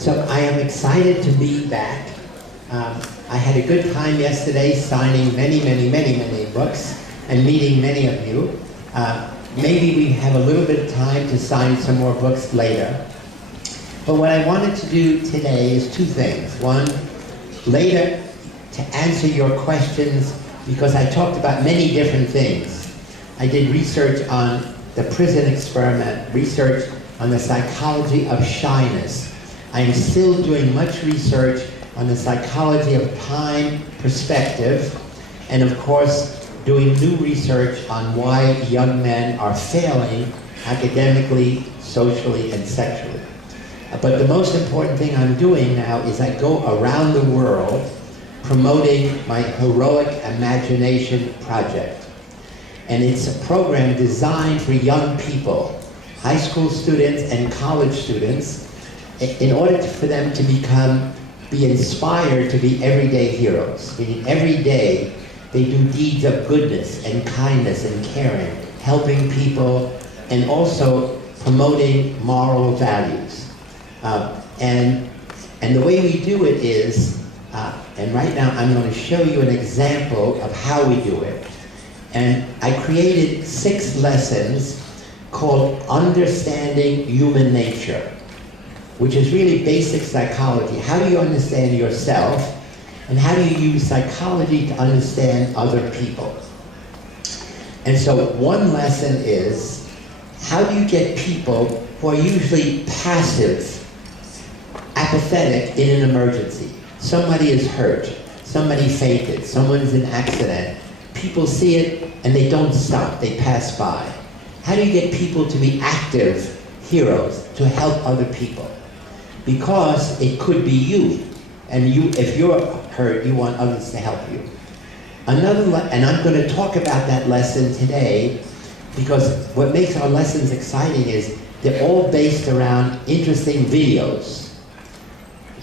So I am excited to be back. I had a good time yesterday signing many books and meeting many of you. Maybe we have a little bit of time to sign some more books later. But what I wanted to do today is two things. One, later to answer your questions, because I talked about many different things. I did research on the prison experiment, research on the psychology of shyness. I am still doing much research on the psychology of time perspective, and of course doing new research on why young men are failing academically, socially, and sexually. But the most important thing I'm doing now is I go around the world promoting my Heroic Imagination project. And it's a program designed for young people, high school students and college students, in order for them to be inspired to be everyday heroes. Meaning every day they do deeds of goodness and kindness and caring, helping people, and also promoting moral values. And the way we do it is, and right now I'm going to show you an example of how we do it. And I created 6 lessons called Understanding Human Nature, which is really basic psychology. How do you understand yourself, and how do you use psychology to understand other people? And so one lesson is, how do you get people who are usually passive, apathetic in an emergency? Somebody is hurt, somebody fainted, someone's in an accident. People see it and they don't stop, they pass by. How do you get people to be active heroes, to help other people? Because it could be you, and if you're hurt, you want others to help you. And I'm going to talk about that lesson today, because what makes our lessons exciting is they're all based around interesting videos.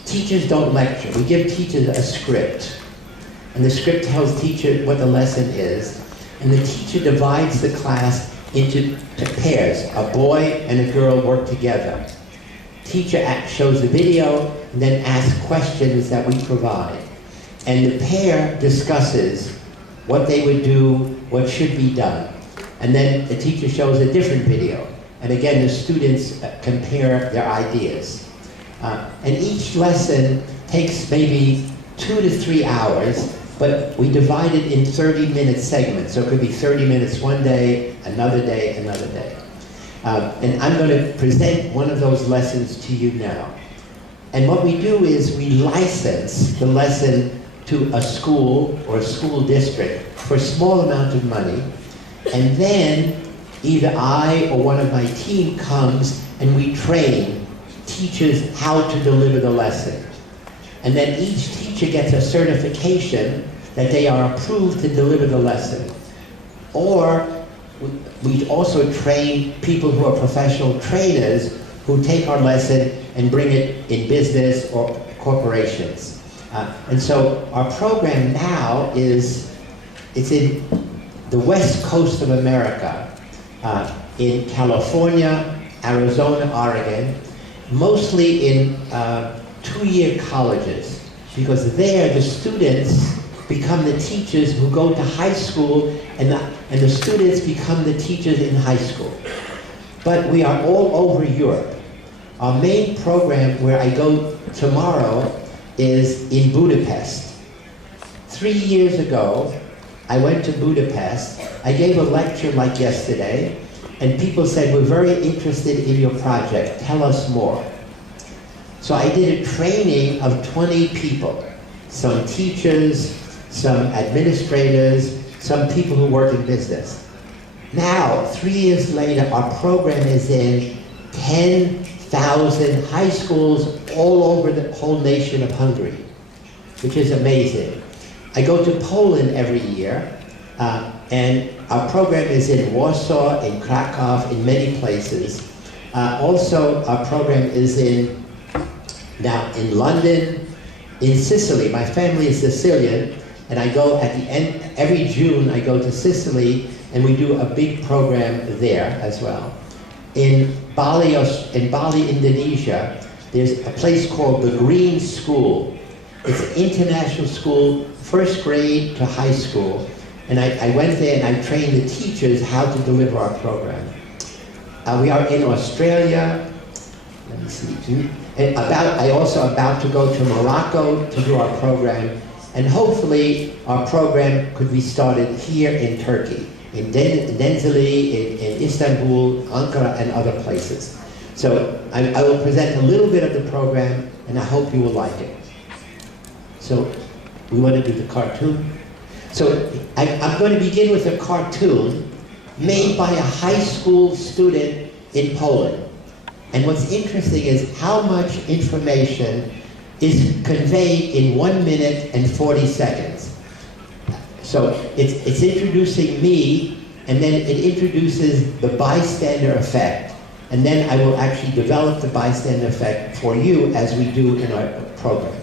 Teachers don't lecture. We give teachers a script, and the script tells teachers what the lesson is, and the teacher divides the class into pairs. A boy and a girl work together. Teacher shows the video and then asks questions that we provide. And the pair discusses what they would do, what should be done. And then the teacher shows a different video. And again, the students compare their ideas. And each lesson takes maybe 2 to 3 hours, but we divide it in 30-minute segments. So it could be 30 minutes one day, another day, another day. And I'm going to present one of those lessons to you now. And what we do is we license the lesson to a school or a school district for a small amount of money. And then either I or one of my team comes and we train teachers how to deliver the lesson. And then each teacher gets a certification that they are approved to deliver the lesson. Or we also train people who are professional trainers who take our lesson and bring it in business or corporations. And so our program now it's in the west coast of America, in California, Arizona, Oregon, mostly in 2-year colleges, because there the students become the teachers who go to high school, and the students become the teachers in high school. But we are all over Europe. Our main program, where I go tomorrow, is in Budapest. 3 years ago, I went to Budapest. I gave a lecture like yesterday, and people said, "We're very interested in your project. Tell us more." So I did a training of 20 people, some teachers, some administrators, some people who work in business. Now, 3 years later, our program is in 10,000 high schools all over the whole nation of Hungary, which is amazing. I go to Poland every year, and our program is in Warsaw, in Krakow, in many places. Also, our program is now in London, in Sicily. My family is Sicilian, and I go at the end, every June I go to Sicily, and we do a big program there as well. In Bali, Indonesia, there's a place called the Green School. It's an international school, first grade to high school. And I went there and I trained the teachers how to deliver our program. We are in Australia. Let me see. I also about to go to Morocco to do our program. And hopefully our program could be started here in Turkey, in Denizli, in Istanbul, Ankara, and other places. So I will present a little bit of the program, and I hope you will like it. So we want to do the cartoon. So I'm going to begin with a cartoon made by a high school student in Poland. And what's interesting is how much information is conveyed in 1 minute and 40 seconds. So it's introducing me, and then it introduces the bystander effect. And then I will actually develop the bystander effect for you as we do in our program.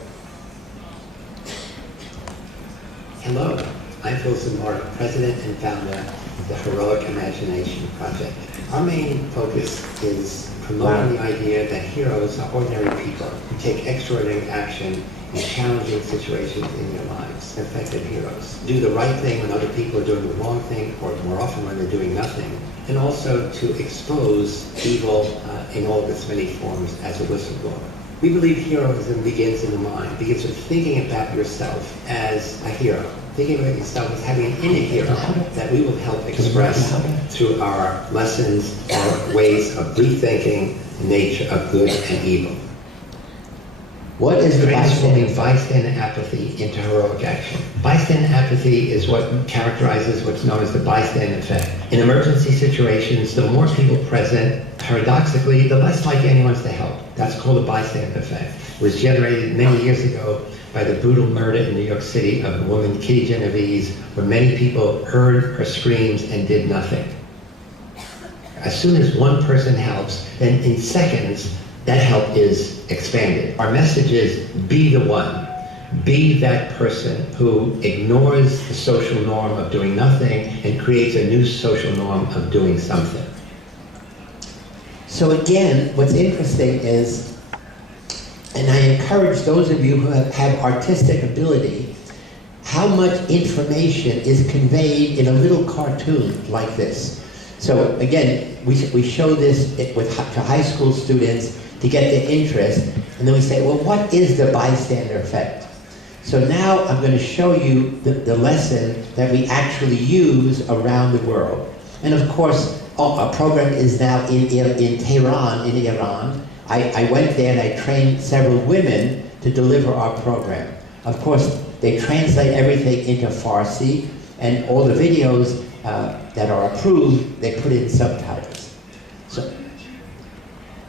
Hello, I'm Zımbardo, President and founder of the Heroic Imagination Project. Our main focus is promoting the idea that heroes are ordinary people who take extraordinary action in challenging situations in their lives. Effective heroes do the right thing when other people are doing the wrong thing, or more often when they're doing nothing. And also to expose evil in all of its many forms as a whistleblower. We believe heroism begins in the mind, begins with thinking about yourself as a hero. Thinking about yourself as having an inner hero that we will help express through our lessons, our ways of rethinking the nature of good and evil. What is the transforming bystander apathy into heroic action? Bystander apathy is what characterizes what's known as the bystander effect. In emergency situations, the more people present, paradoxically, the less likely anyone's to help. That's called the bystander effect. It was generated many years ago by the brutal murder in New York City of the woman Kitty Genovese, where many people heard her screams and did nothing. As soon as one person helps, then in seconds, that help is expanded. Our message is, be the one. Be that person who ignores the social norm of doing nothing and creates a new social norm of doing something. So again, what's interesting is, and I encourage those of you who have artistic ability, how much information is conveyed in a little cartoon like this. So again, we show this to high school students to get their interest, and then we say, well, what is the bystander effect? So now I'm going to show you the lesson that we actually use around the world. And of course, our program is now in Tehran, in Iran. I went there and I trained several women to deliver our program. Of course, they translate everything into Farsi, and all the videos that are approved, they put in subtitles. So,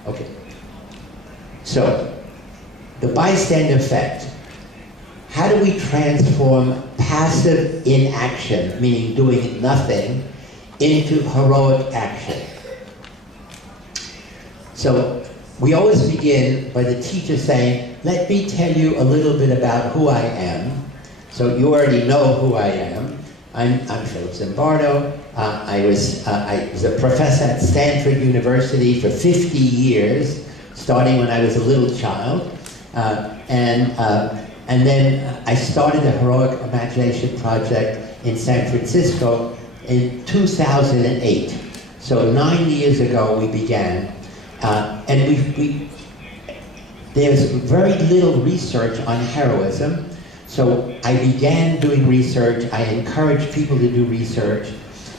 okay. So, the bystander effect. How do we transform passive inaction, meaning doing nothing, into heroic action? So, we always begin by the teacher saying, let me tell you a little bit about who I am. So you already know who I am. I'm Philip Zımbardo. I was a professor at Stanford University for 50 years, starting when I was a little child. And then I started the Heroic Imagination Project in San Francisco in 2008. So 9 years ago we began. And there's very little research on heroism. So I began doing research, I encouraged people to do research,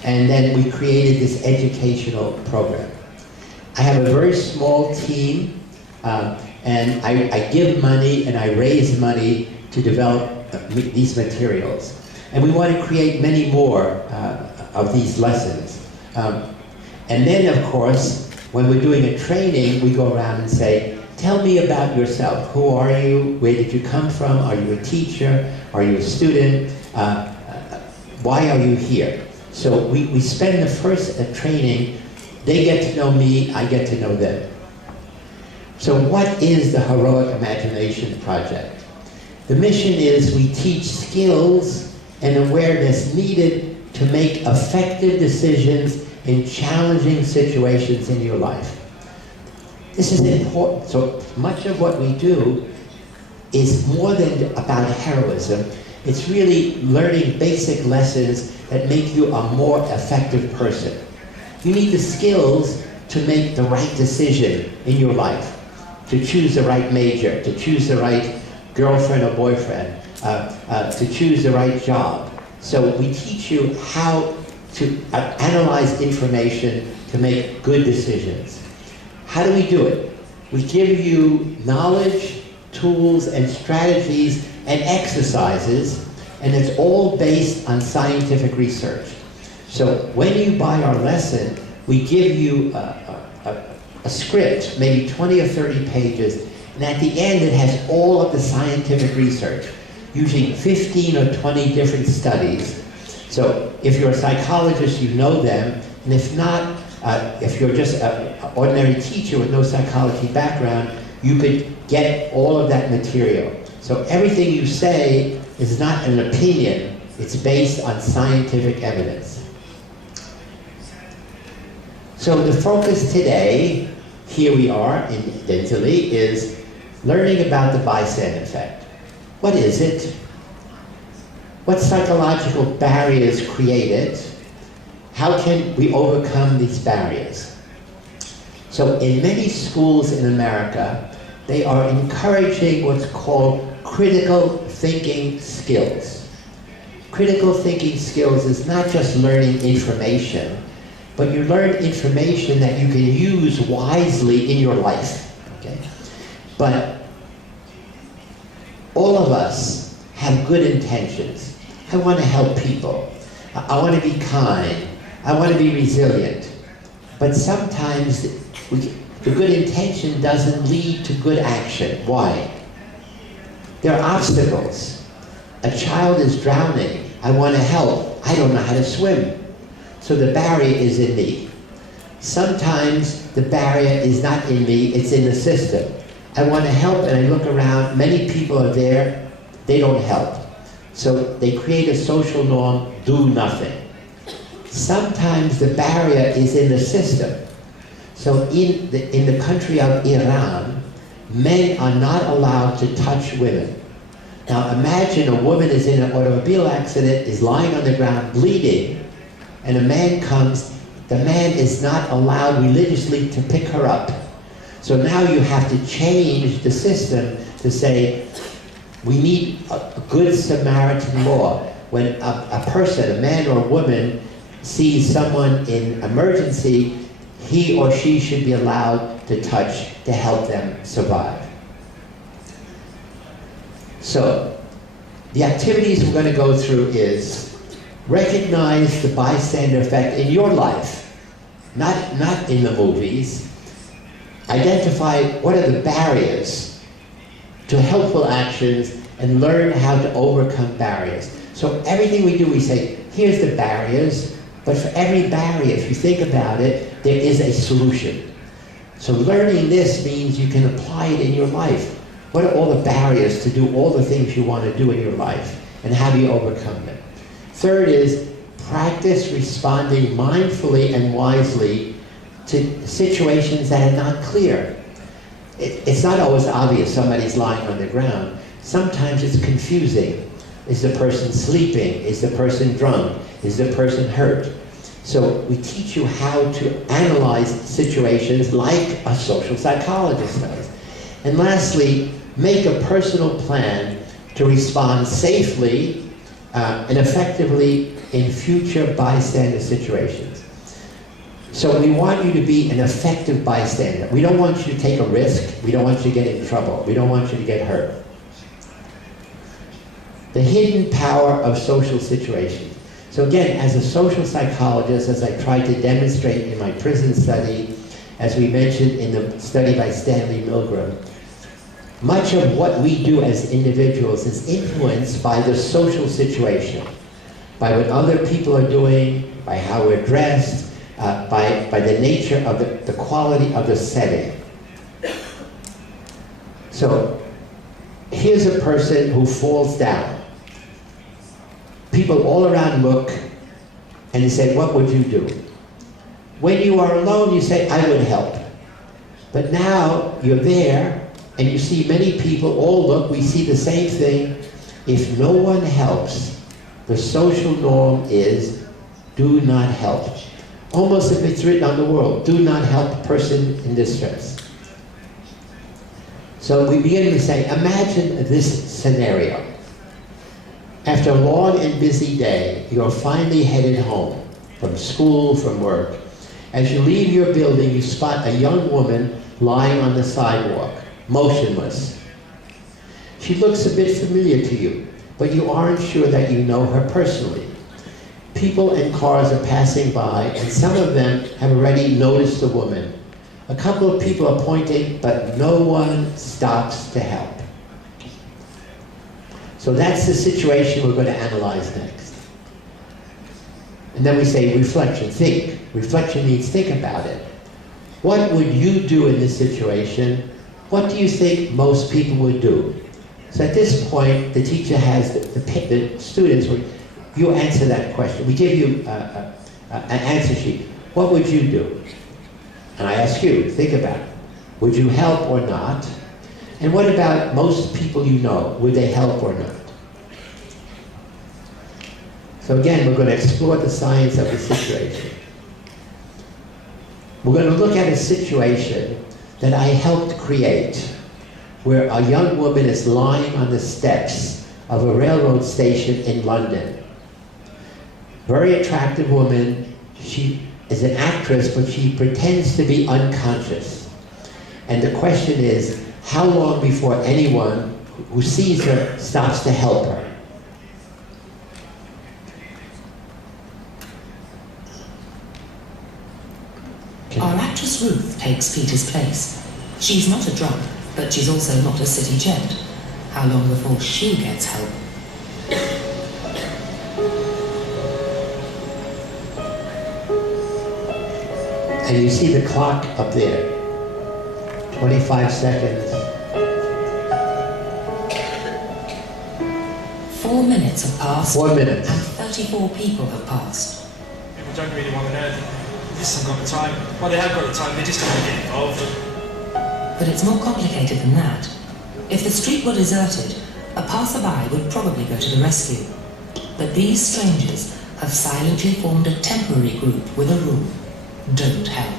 and then we created this educational program. I have a very small team, and I give money and I raise money to develop these materials. And we want to create many more of these lessons. And then, of course, when we're doing a training, we go around and say, tell me about yourself. Who are you? Where did you come from? Are you a teacher? Are you a student? Why are you here? So we spend the first training, they get to know me, I get to know them. So what is the Heroic Imagination Project? The mission is we teach skills and awareness needed to make effective decisions in challenging situations in your life. This is important. So much of what we do is more than about heroism. It's really learning basic lessons that make you a more effective person. You need the skills to make the right decision in your life, to choose the right major, to choose the right girlfriend or boyfriend, to choose the right job. So we teach you how to analyze information to make good decisions. How do we do it? We give you knowledge, tools, and strategies and exercises, and it's all based on scientific research. So when you buy our lesson, we give you a script, maybe 20 or 30 pages, and at the end it has all of the scientific research, usually 15 or 20 different studies. So if you're a psychologist, you know them, and if not, if you're just an ordinary teacher with no psychology background, you could get all of that material. So everything you say is not an opinion, it's based on scientific evidence. So the focus today, here we are in Denizli, is learning about the bystander effect. What is it? What psychological barriers create it? How can we overcome these barriers? So in many schools in America, they are encouraging what's called critical thinking skills. Critical thinking skills is not just learning information, but you learn information that you can use wisely in your life. Okay? But all of us have good intentions. I want to help people. I want to be kind. I want to be resilient. But sometimes the good intention doesn't lead to good action. Why? There are obstacles. A child is drowning. I want to help. I don't know how to swim. So the barrier is in me. Sometimes the barrier is not in me, it's in the system. I want to help and I look around, many people are there, they don't help. So they create a social norm, do nothing. Sometimes the barrier is in the system. So in the country of Iran, men are not allowed to touch women. Now imagine a woman is in an automobile accident, is lying on the ground bleeding, and a man comes, the man is not allowed religiously to pick her up. So now you have to change the system to say, we need a good Samaritan law. When a person, a man or a woman, sees someone in emergency, he or she should be allowed to touch to help them survive. So, the activities we're going to go through is recognize the bystander effect in your life, not in the movies. Identify what are the barriers to helpful actions and learn how to overcome barriers. So everything we do, we say, here's the barriers, but for every barrier, if you think about it, there is a solution. So learning this means you can apply it in your life. What are all the barriers to do all the things you want to do in your life, and how do you overcome them? Third is practice responding mindfully and wisely to situations that are not clear. It's not always obvious somebody's lying on the ground. Sometimes it's confusing. Is the person sleeping? Is the person drunk? Is the person hurt? So we teach you how to analyze situations like a social psychologist does. And lastly, make a personal plan to respond safely and effectively in future bystander situations. So we want you to be an effective bystander. We don't want you to take a risk. We don't want you to get in trouble. We don't want you to get hurt. The hidden power of social situations. So again, as a social psychologist, as I tried to demonstrate in my prison study, as we mentioned in the study by Stanley Milgram, much of what we do as individuals is influenced by the social situation, by what other people are doing, by how we're dressed, by the nature of the quality of the setting. So here's a person who falls down. People all around look and they say, what would you do? When you are alone, you say, I would help. But now you're there and you see many people, oh look, we see the same thing. If no one helps, the social norm is do not help. Almost if it's written on the wall, do not help person in distress. So we begin to say, imagine this scenario. After a long and busy day, you're finally headed home from school, from work. As you leave your building, you spot a young woman lying on the sidewalk, motionless. She looks a bit familiar to you, but you aren't sure that you know her personally. People and cars are passing by, and some of them have already noticed the woman. A couple of people are pointing, but no one stops to help. So that's the situation we're going to analyze next. And then we say reflection, think. Reflection means think about it. What would you do in this situation? What do you think most people would do? So at this point, the teacher has the students, you answer that question. We give you an answer sheet. What would you do? And I ask you, think about it. Would you help or not? And what about most people you know? Would they help or not? So again, we're going to explore the science of the situation. We're going to look at a situation that I helped create, where a young woman is lying on the steps of a railroad station in London. Very attractive woman. She is an actress, but she pretends to be unconscious. And the question is, how long before anyone who sees her stops to help her? Our actress Ruth takes Peter's place. She's not a drunk, but she's also not a city gent. How long before she gets help? And you see the clock up there. 25 seconds. 4 minutes have passed. 4 minutes. And 34 people have passed. People don't really want to know. This hasn't got the time. Well, they have got the time, they just don't want to get involved. But it's more complicated than that. If the street were deserted, a passerby would probably go to the rescue. But these strangers have silently formed a temporary group with a rule. Don't help.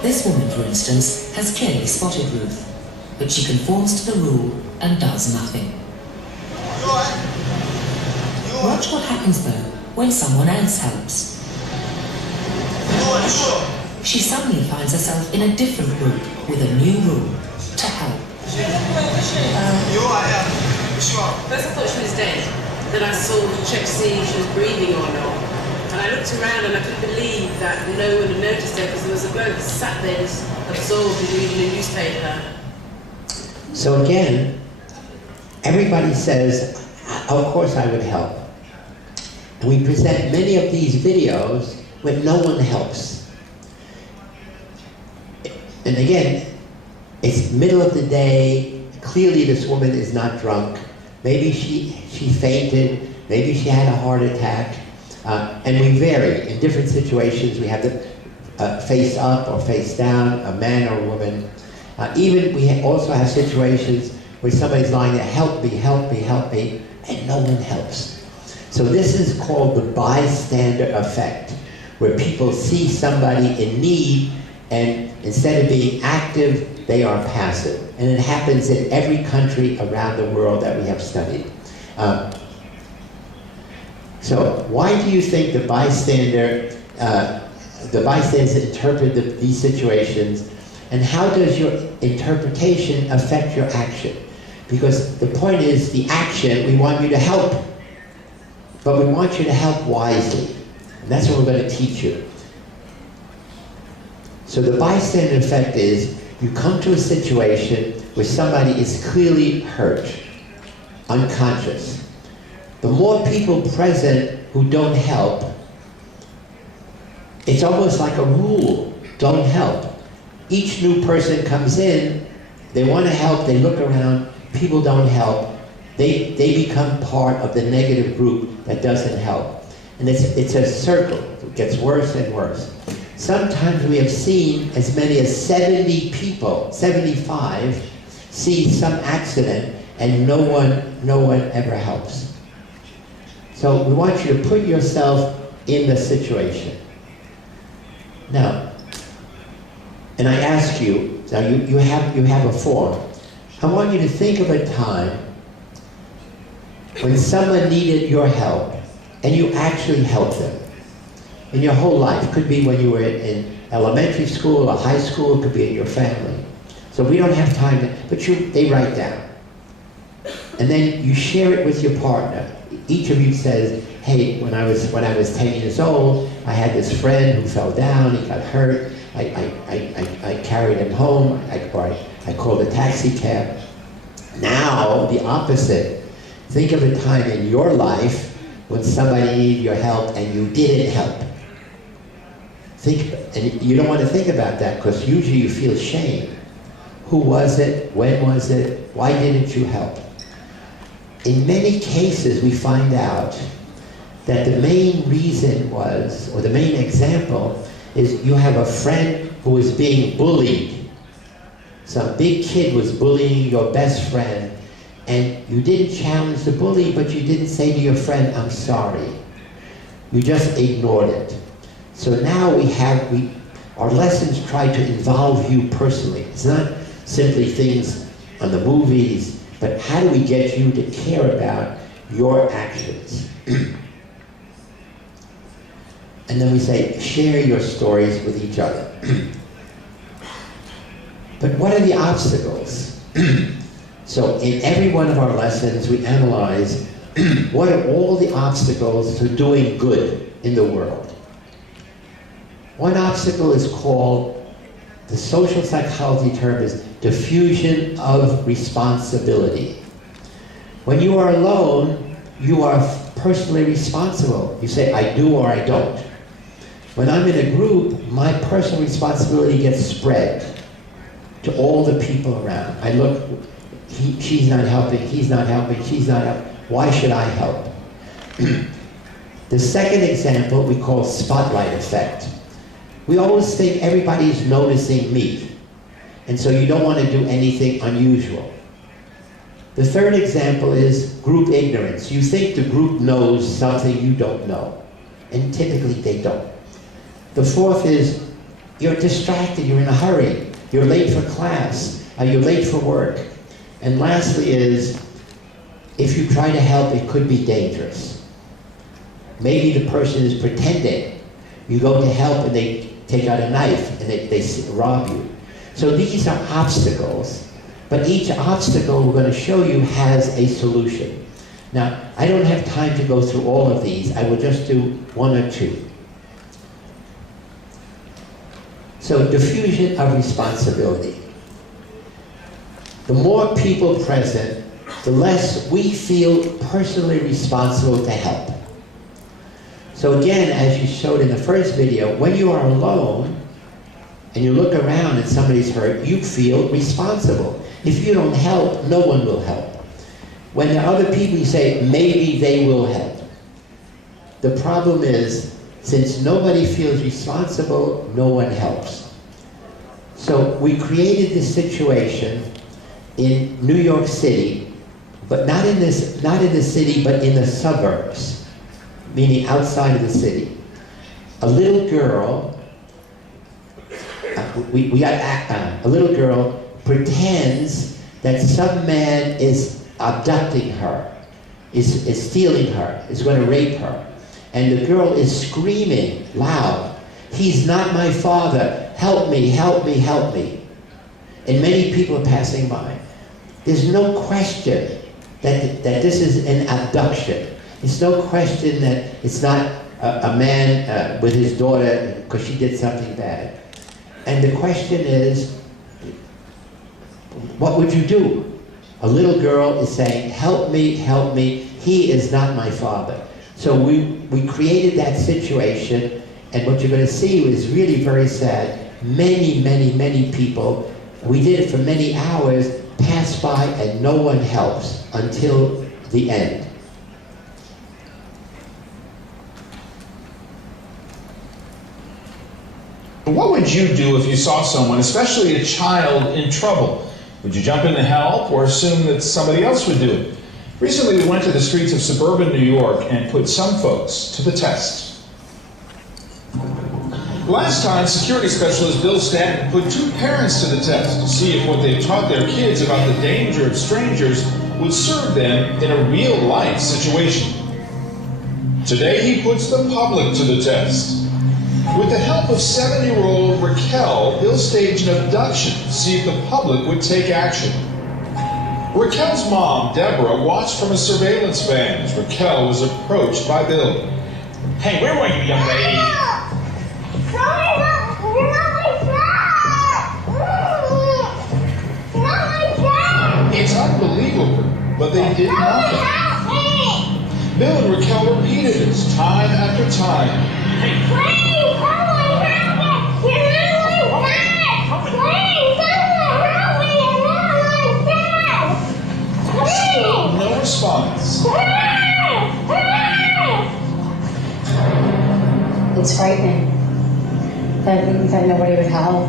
This woman, for instance, has clearly spotted Ruth, but she conforms to the rule and does nothing. Watch what happens, though, when someone else helps. She suddenly finds herself in a different group with a new rule, to help. First I thought she was dead. Then I saw the check to see if she was breathing or not. And I looked around and I couldn't believe that no one had noticed her because there was a bloke sat there just absorbed in reading a newspaper. So again, everybody says, of course I would help. We present many of these videos when no one helps. And again, it's middle of the day, clearly this woman is not drunk. Maybe she fainted, maybe she had a heart attack, and we vary. In different situations, we have the face up or face down, a man or a woman. Even we also have situations where somebody's lying there, help me, help me, help me, and no one helps. So this is called the bystander effect, where people see somebody in need, and instead of being active, they are passive. And it happens in every country around the world that we have studied. So why do you think the bystanders interpret these situations, and how does your interpretation affect your action? Because the point is, the action, we want you to help, but we want you to help wisely. And that's what we're going to teach you. So the bystander effect is, you come to a situation where somebody is clearly hurt, unconscious. The more people present who don't help, it's almost like a rule, don't help. Each new person comes in, they want to help, they look around, people don't help, they become part of the negative group that doesn't help. And it's a circle, it gets worse and worse. Sometimes we have seen as many as 70 people, 75, see some accident and no one ever helps. So we want you to put yourself in the situation. Now, and I ask you, now you have a form. I want you to think of a time when someone needed your help and you actually helped them. In your whole life. Could be when you were in elementary school or high school, it could be in your family. So we don't have time to, but they write down. And then you share it with your partner. Each of you says, hey, when I was 10 years old, I had this friend who fell down, he got hurt, I carried him home, I called a taxi cab. Now, the opposite. Think of a time in your life when somebody needed your help and you didn't help. And you don't want to think about that because usually you feel shame. Who was it? When was it? Why didn't you help? In many cases, we find out that the main reason was, or the main example, is you have a friend who was being bullied. Some big kid was bullying your best friend, and you didn't challenge the bully, but you didn't say to your friend, I'm sorry. You just ignored it. So now our lessons try to involve you personally. It's not simply things on the movies, but how do we get you to care about your actions? And then we say, share your stories with each other. But what are the obstacles? So in every one of our lessons, we analyze what are all the obstacles to doing good in the world. One obstacle is called, the social psychology term is diffusion of responsibility. When you are alone, you are personally responsible. You say, I do or I don't. When I'm in a group, my personal responsibility gets spread to all the people around. I look, she's not helping, he's not helping, she's not helping. Why should I help? The second example we call spotlight effect. We always think everybody's noticing me, and so you don't want to do anything unusual. The third example is group ignorance. You think the group knows something you don't know, and typically they don't. The fourth is you're distracted, you're in a hurry, you're late for class, you're late for work. And lastly is, if you try to help, it could be dangerous. Maybe the person is pretending. You go to help and they take out a knife and they rob you. So these are obstacles, but each obstacle we're going to show you has a solution. Now, I don't have time to go through all of these. I will just do one or two. So diffusion of responsibility. The more people present, the less we feel personally responsible to help. So again, as you showed in the first video, when you are alone and you look around and somebody's hurt, you feel responsible. If you don't help, no one will help. When there are other people, you say, maybe they will help. The problem is, since nobody feels responsible, no one helps. So we created this situation in New York City, but not in the city, but in the suburbs, meaning outside of the city. A little girl, a little girl pretends that some man is abducting her, is stealing her, is going to rape her. And the girl is screaming loud, "He's not my father, help me, help me, help me." And many people are passing by. There's no question that this is an abduction. It's no question that it's not a man with his daughter because she did something bad. And the question is, what would you do? A little girl is saying, help me, he is not my father. So we created that situation, and what you're going to see is really very sad. Many people, we did it for many hours, pass by and no one helps until the end. What would you do if you saw someone, especially a child, in trouble? Would you jump in to help or assume that somebody else would do it? Recently, we went to the streets of suburban New York and put some folks to the test. Last time, security specialist Bill Stanton put 2 parents to the test to see if what they taught their kids about the danger of strangers would serve them in a real-life situation. Today, he puts the public to the test. With the help of 7-year-old Raquel, Bill staged an abduction to see if the public would take action. Raquel's mom, Deborah, watched from a surveillance van as Raquel was approached by Bill. Hey, where were you, young lady? It's unbelievable, but they did nothing. Bill and Raquel repeated this time after time. Still no response. It's frightening that nobody would help.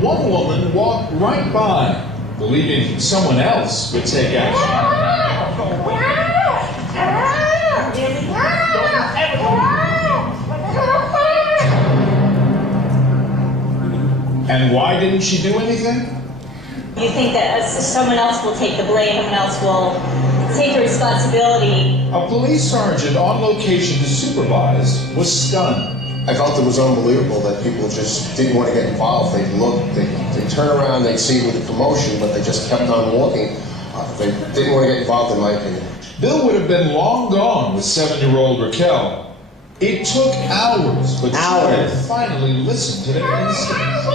One woman walked right by, believing someone else would take action. And why didn't she do anything? You think that someone else will take the blame, someone else will take the responsibility. A police sergeant on location to supervise was stunned. I felt it was unbelievable that people just didn't want to get involved. They'd look, they'd turn around, they'd see with the commotion, but they just kept on walking. They didn't want to get involved, in my opinion. Bill would have been long gone with 7-year-old Raquel. It took hours, but children finally listened to their instincts.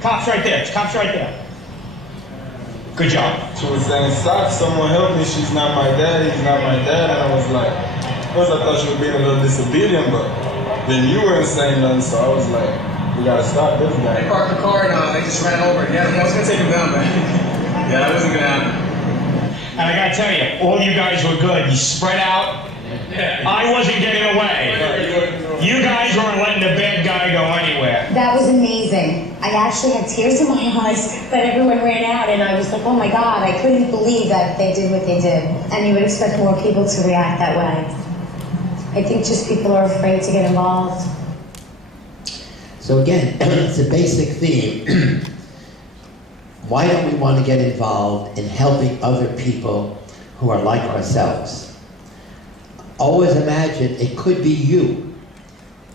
Cops right there. Cops right there. Good job. She was saying, "Stop! Someone help me! She's not my dad. He's not my dad." And I was like, first I thought she was being a little disobedient, but then you weren't saying nothing, so I was like, "We gotta stop this guy." They parked the car and they just ran over. Yeah, I was gonna take him down, man. Yeah, that wasn't gonna happen. And I gotta tell you, all you guys were good. You spread out. I wasn't getting away. You guys weren't letting the bad guy go anywhere. That was amazing. I actually had tears in my eyes, but everyone ran out, and I was like, oh my God, I couldn't believe that they did what they did. And you would expect more people to react that way. I think just people are afraid to get involved. So again, it's a basic theme. Why don't we want to get involved in helping other people who are like ourselves? Always imagine it could be you.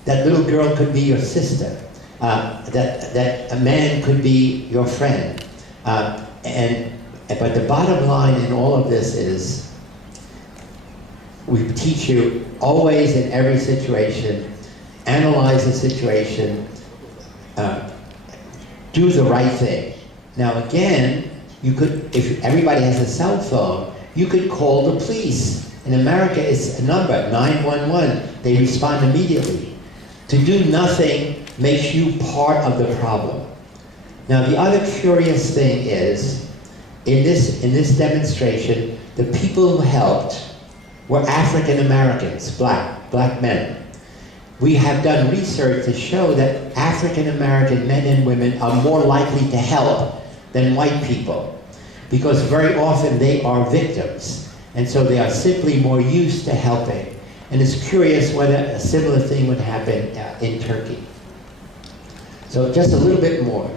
That little girl could be your sister. That a man could be your friend. But the bottom line in all of this is, we teach you always in every situation, analyze the situation, do the right thing. Now again, you could, if everybody has a cell phone, you could call the police. In America, it's a number, 911. They respond immediately. To do nothing makes you part of the problem. Now, the other curious thing is, in this demonstration, the people who helped were African Americans, black men. We have done research to show that African American men and women are more likely to help than white people, because very often they are victims. And so they are simply more used to helping. And it's curious whether a similar thing would happen in Turkey. So just a little bit more.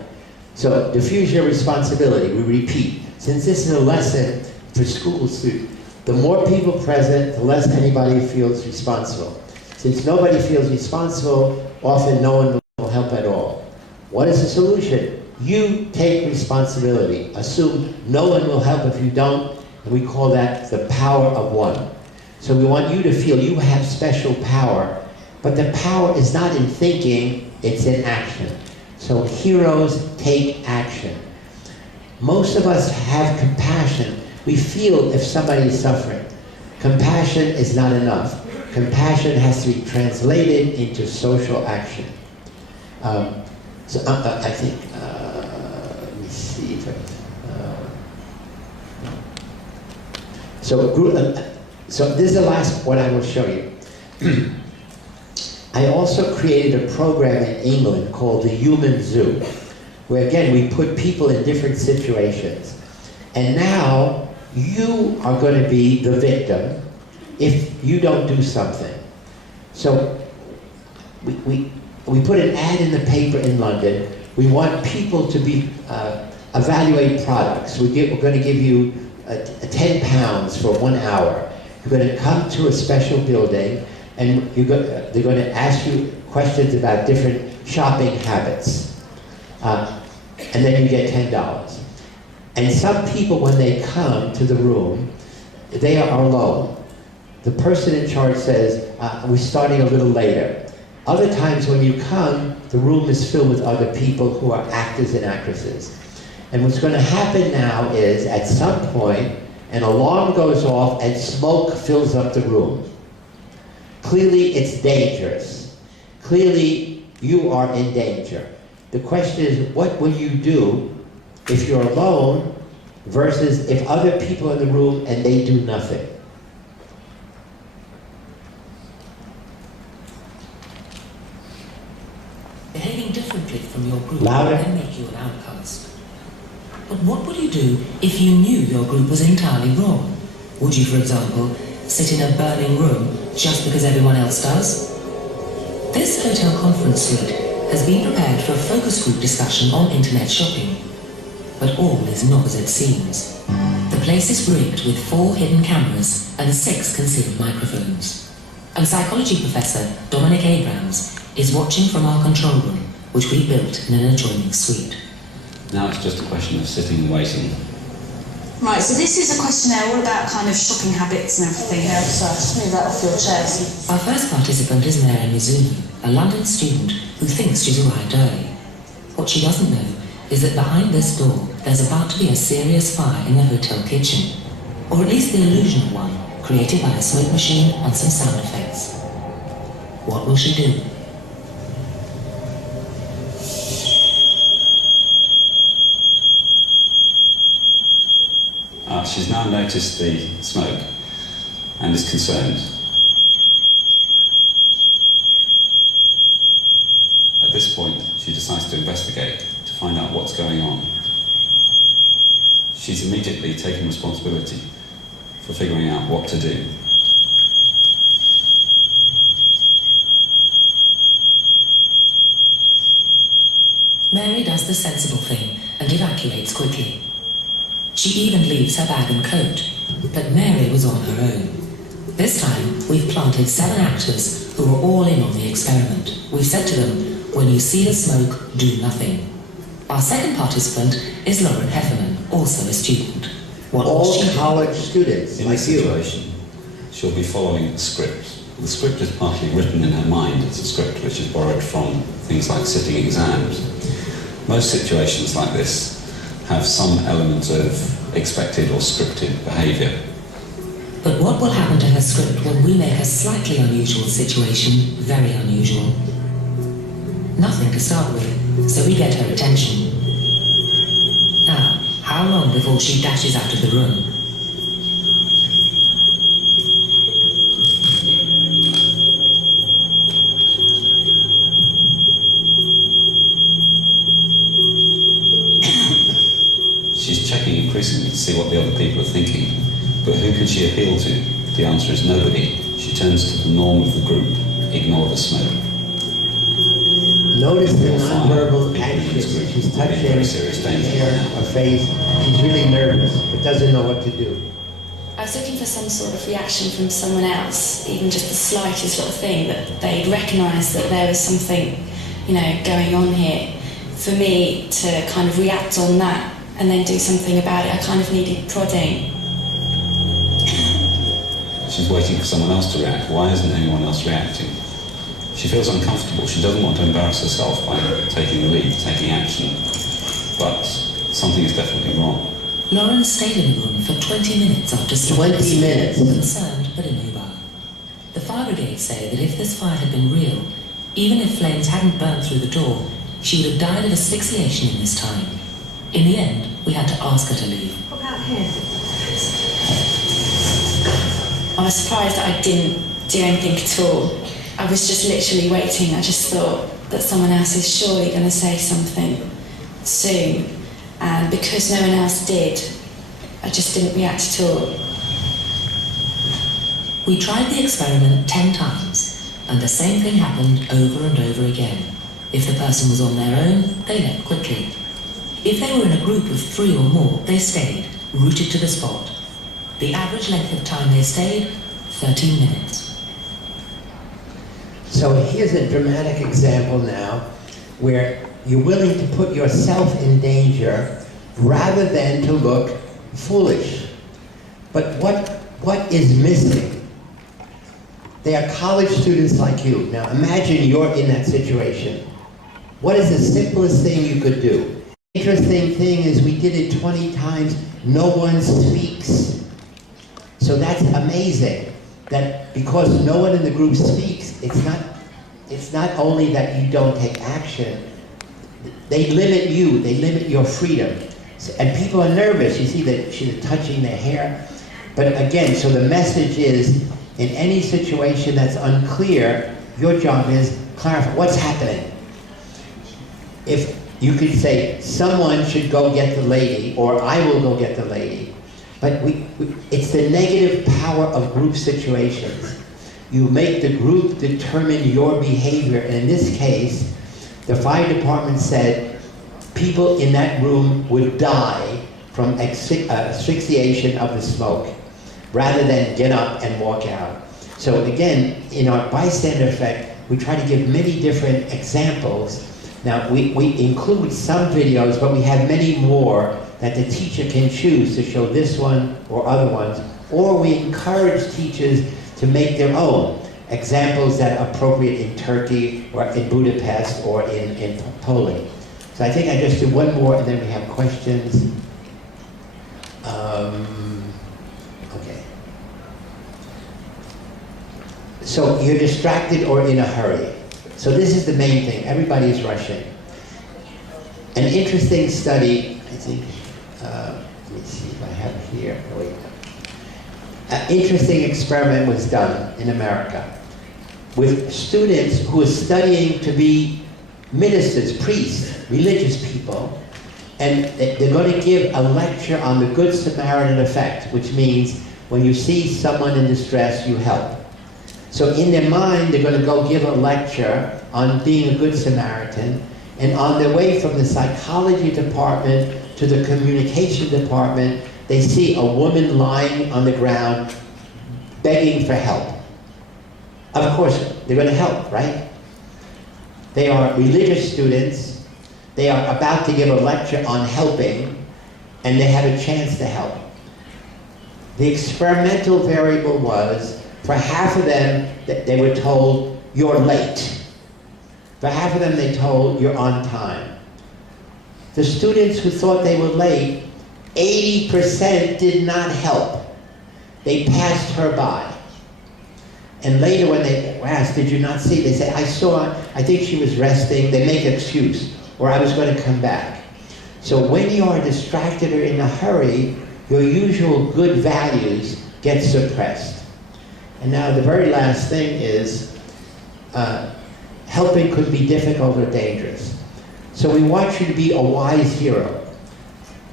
So diffuse your responsibility, we repeat. Since this is a lesson for school students, the more people present, the less anybody feels responsible. Since nobody feels responsible, often no one will help at all. What is the solution? You take responsibility. Assume no one will help if you don't. And we call that the power of one. So we want you to feel you have special power, but the power is not in thinking, it's in action. So heroes take action. Most of us have compassion, We feel if somebody is suffering. Compassion is not enough. Compassion has to be translated into social action. I think, let me see if so this is the last one I will show you. I also created a program in England called the Human Zoo, where again we put people in different situations. And now you are going to be the victim if you don't do something. So we put an ad in the paper in London. We want people to be evaluate products. We're going to give you 10 pounds for 1 hour. You're going to come to a special building, and they're going to ask you questions about different shopping habits. And then you get $10. And some people, when they come to the room, they are alone. The person in charge says, we're starting a little later. Other times when you come, the room is filled with other people who are actors and actresses. And what's going to happen now is, at some point, an alarm goes off and smoke fills up the room. Clearly, it's dangerous. Clearly, you are in danger. The question is, what will you do if you're alone versus if other people are in the room and they do nothing? Behaving differently from your group Louder. can make you an outcast. But what would you do if you knew your group was entirely wrong? Would you, for example, sit in a burning room just because everyone else does? This hotel conference suite has been prepared for a focus group discussion on internet shopping. But all is not as it seems. The place is rigged with 4 hidden cameras and 6 concealed microphones. And psychology professor Dominic Abrams is watching from our control room, which we built in an adjoining suite. Now it's just a question of sitting and waiting. Right, so this is a questionnaire all about kind of shopping habits and everything. Yeah, so just move that off your chairs. Our first participant is Mary Mizuno, a London student who thinks she's arrived early. What she doesn't know is that behind this door there's about to be a serious fire in the hotel kitchen. Or at least the illusion of one, created by a smoke machine and some sound effects. What will she do? She's now noticed the smoke and is concerned. At this point, she decides to investigate to find out what's going on. She's immediately taken responsibility for figuring out what to do. Mary does the sensible thing and evacuates quickly. She even leaves her bag and coat, but Mary was on her own. This time, we've planted 7 actors who are all in on the experiment. We've said to them, when you see the smoke, do nothing. Our second participant is Lauren Heffernan, also a student. What all college students, in like this you. situation, she'll be following a script. The script is partly written in her mind. It's a script which is borrowed from things like sitting exams. Most situations like this have some element of expected or scripted behaviour. But what will happen to her script when we make a slightly unusual situation very unusual? Nothing to start with, so we get her attention. Now, how long before she dashes out of the room? She's checking increasingly to see what the other people are thinking, but who can she appeal to? The answer is nobody. She turns to the norm of the group, ignore the smoke. Notice the nonverbal action. She's touching hair, her face. She's really nervous, but doesn't know what to do. I was looking for some sort of reaction from someone else, even just the slightest little thing, that they'd recognise that there was something, going on here. For me to kind of react on that and then do something about it, I kind of needed prodding. She's waiting for someone else to react. Why isn't anyone else reacting? She feels uncomfortable. She doesn't want to embarrass herself by taking the lead, taking action. But something is definitely wrong. Lauren stayed in the room for 20 minutes after starting. 20 minutes. Concerned but immobile. The fire brigade say that if this fire had been real, even if flames hadn't burned through the door, she would have died of asphyxiation in this time. In the end, we had to ask her to leave. What about him? I was surprised that I didn't do anything at all. I was just literally waiting. I just thought that someone else is surely going to say something soon. And because no one else did, I just didn't react at all. We tried the experiment 10 times, and the same thing happened over and over again. If the person was on their own, they left quickly. If they were in a group of 3 or more, they stayed, rooted to the spot. The average length of time they stayed, 13 minutes. So here's a dramatic example now where you're willing to put yourself in danger rather than to look foolish. But what is missing? They are college students like you. Now imagine you're in that situation. What is the simplest thing you could do? Interesting thing is we did it 20 times, no one speaks. So that's amazing, that because no one in the group speaks, it's not only that you don't take action, they limit you, they limit your freedom. And people are nervous, you see that she's touching their hair. But again, so the message is, in any situation that's unclear, your job is clarify what's happening. If you could say, someone should go get the lady, or I will go get the lady. But it's the negative power of group situations. You make the group determine your behavior, and in this case, the fire department said people in that room would die from asphyxiation of the smoke, rather than get up and walk out. So again, in our bystander effect, we try to give many different examples. Now, we include some videos, but we have many more that the teacher can choose to show this one or other ones, or we encourage teachers to make their own examples that are appropriate in Turkey, or in Budapest, or in Poland. So I think I just do one more, and then we have questions. Okay. So you're distracted or in a hurry. So this is the main thing. Everybody is rushing. An interesting study, I think, let me see if I have it here. Oh, wait. An interesting experiment was done in America with students who are studying to be ministers, priests, religious people, and they're going to give a lecture on the Good Samaritan effect, which means when you see someone in distress, you help. So in their mind, they're going to go give a lecture on being a Good Samaritan, and on their way from the psychology department to the communication department, they see a woman lying on the ground begging for help. Of course, they're going to help, right? They are religious students. They are about to give a lecture on helping, and they have a chance to help. The experimental variable was, for half of them, they were told, you're late. For half of them, they told, you're on time. The students who thought they were late, 80% did not help. They passed her by. And later when they were asked, did you not see? They said, I saw, I think she was resting. They make an excuse, or I was going to come back. So when you are distracted or in a hurry, your usual good values get suppressed. And now the very last thing is, helping could be difficult or dangerous. So we want you to be a wise hero.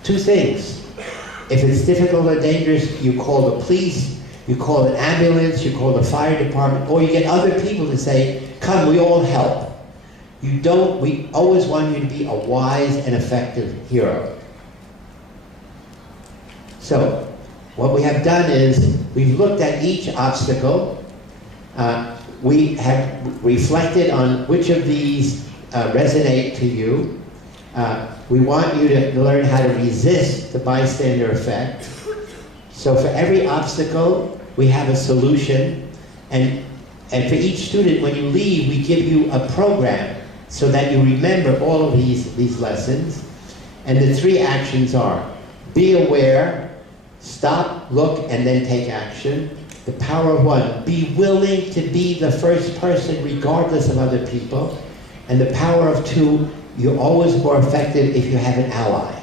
Two things. If it's difficult or dangerous, you call the police, you call an ambulance, you call the fire department, or you get other people to say, come, we all help. We always want you to be a wise and effective hero. So, what we have done is, we've looked at each obstacle. We have reflected on which of these resonate to you. We want you to learn how to resist the bystander effect. So for every obstacle, we have a solution. And for each student, when you leave, we give you a program so that you remember all of these lessons. And the three actions are, Be aware, stop, look, and then take action. The power of 1, be willing to be the first person regardless of other people. And the power of 2, you're always more effective if you have an ally.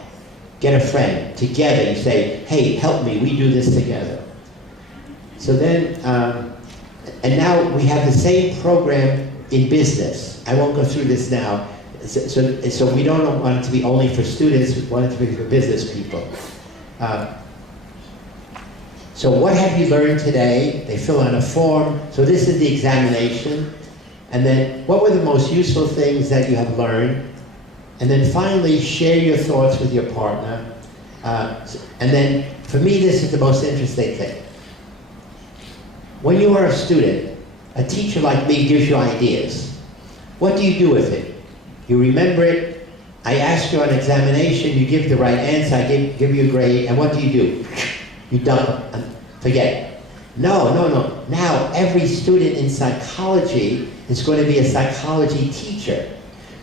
Get a friend. Together you say, hey, help me, we do this together. So then, and now we have the same program in business. I won't go through this now. So we don't want it to be only for students, we want it to be for business people. So what have you learned today? They fill out a form. So this is the examination. And then what were the most useful things that you have learned? And then finally, share your thoughts with your partner. And then, for me, this is the most interesting thing. When you are a student, a teacher like me gives you ideas. What do you do with it? You remember it. I ask you on examination, you give the right answer, I give you a grade, and what do? You dump it and forget it. No. Now, every student in psychology is going to be a psychology teacher.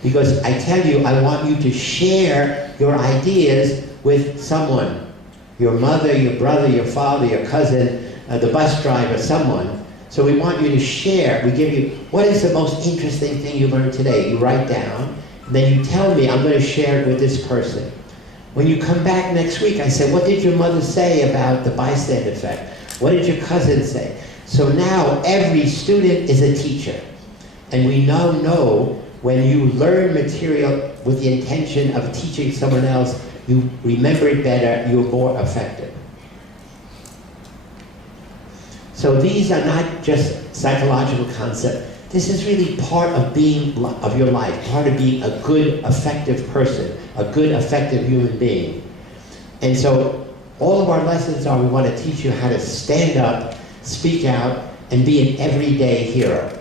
Because I tell you, I want you to share your ideas with someone. Your mother, your brother, your father, your cousin, the bus driver, someone. So we want you to share. We give you, what is the most interesting thing you learned today? You write down, and then you tell me, I'm going to share it with this person. When you come back next week, I say, what did your mother say about the bystander effect? What did your cousin say? So now every student is a teacher. And we now know when you learn material with the intention of teaching someone else, you remember it better, you're more effective. So these are not just psychological concepts. This is really part of of your life, part of being a good, effective person, a good, effective human being. And so all of our lessons are, we want to teach you how to stand up, speak out, and be an everyday hero.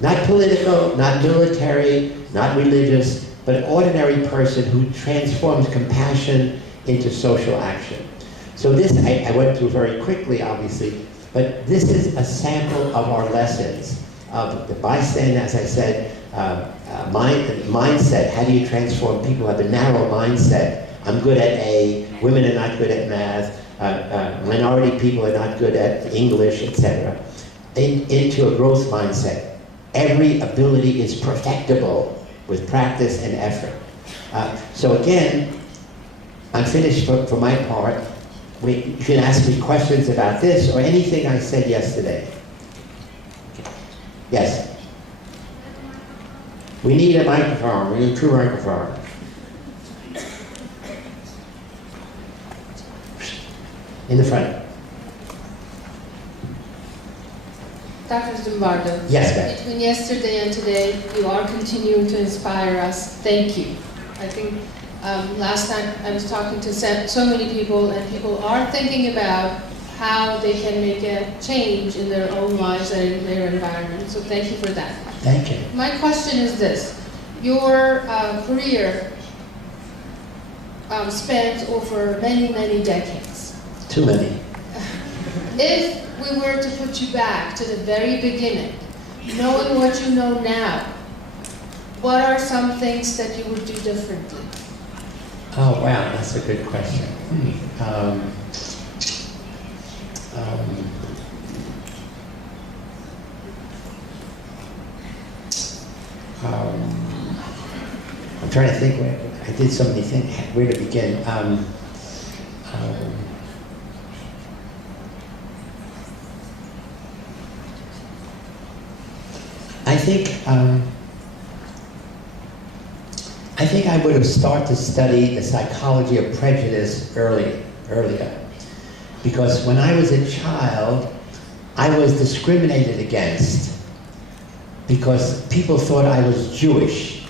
Not political, not military, not religious, but an ordinary person who transforms compassion into social action. So this, I went through very quickly, obviously, but this is a sample of our lessons of the bystander, as I said, mindset. How do you transform people who have a narrow mindset? I'm good at A, women are not good at math, minority people are not good at English, etc. Into a growth mindset. Every ability is perfectible with practice and effort. So again, I'm finished for my part. You can ask me questions about this or anything I said yesterday. Yes? We need a microphone. We need 2 microphones. In the front. Dr. Zımbardo, yes, ma'am. Between yesterday and today, you are continuing to inspire us. Thank you. I think last time I was talking to so many people, and people are thinking about how they can make a change in their own lives and in their environment. So thank you for that. Thank you. My question is this. Your career spans over many, many decades. Too many. If we were to put you back to the very beginning, knowing what you know now, what are some things that you would do differently? Oh, wow, that's a good question. I'm trying to think, I did so many things, where to begin. I think I would have started to study the psychology of prejudice earlier. Because when I was a child, I was discriminated against because people thought I was Jewish,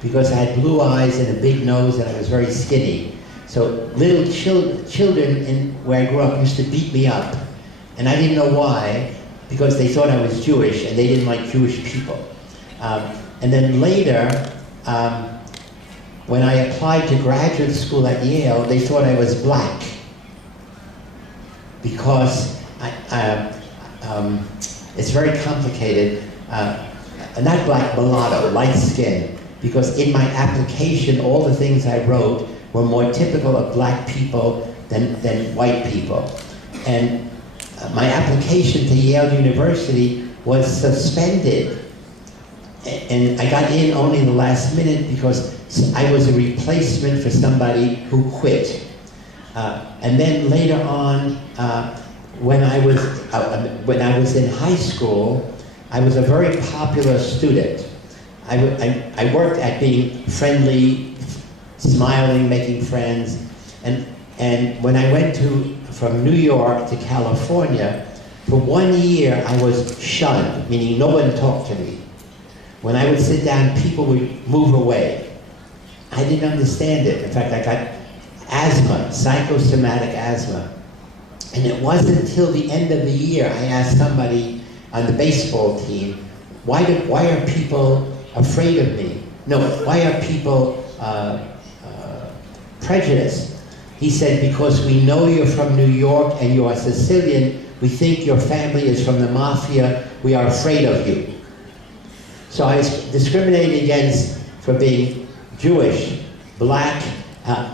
because I had blue eyes and a big nose and I was very skinny. So little children where I grew up used to beat me up, and I didn't know why, because they thought I was Jewish and they didn't like Jewish people. And then later, when I applied to graduate school at Yale, they thought I was black, because it's very complicated. Not black, mulatto, light skin, because in my application, all the things I wrote were more typical of black people than white people. And my application to Yale University was suspended. And I got in only the last minute because I was a replacement for somebody who quit. And then later on, when I was in high school, I was a very popular student. I worked at being friendly, smiling, making friends, and when I went from New York to California, for 1 year I was shunned, meaning no one talked to me. When I would sit down, people would move away. I didn't understand it. In fact, I got asthma, psychosomatic asthma. And it wasn't until the end of the year I asked somebody on the baseball team, why are people afraid of me? No, why are people prejudiced? He said, because we know you're from New York and you are Sicilian, we think your family is from the mafia, we are afraid of you. So I was discriminated against for being Jewish, black,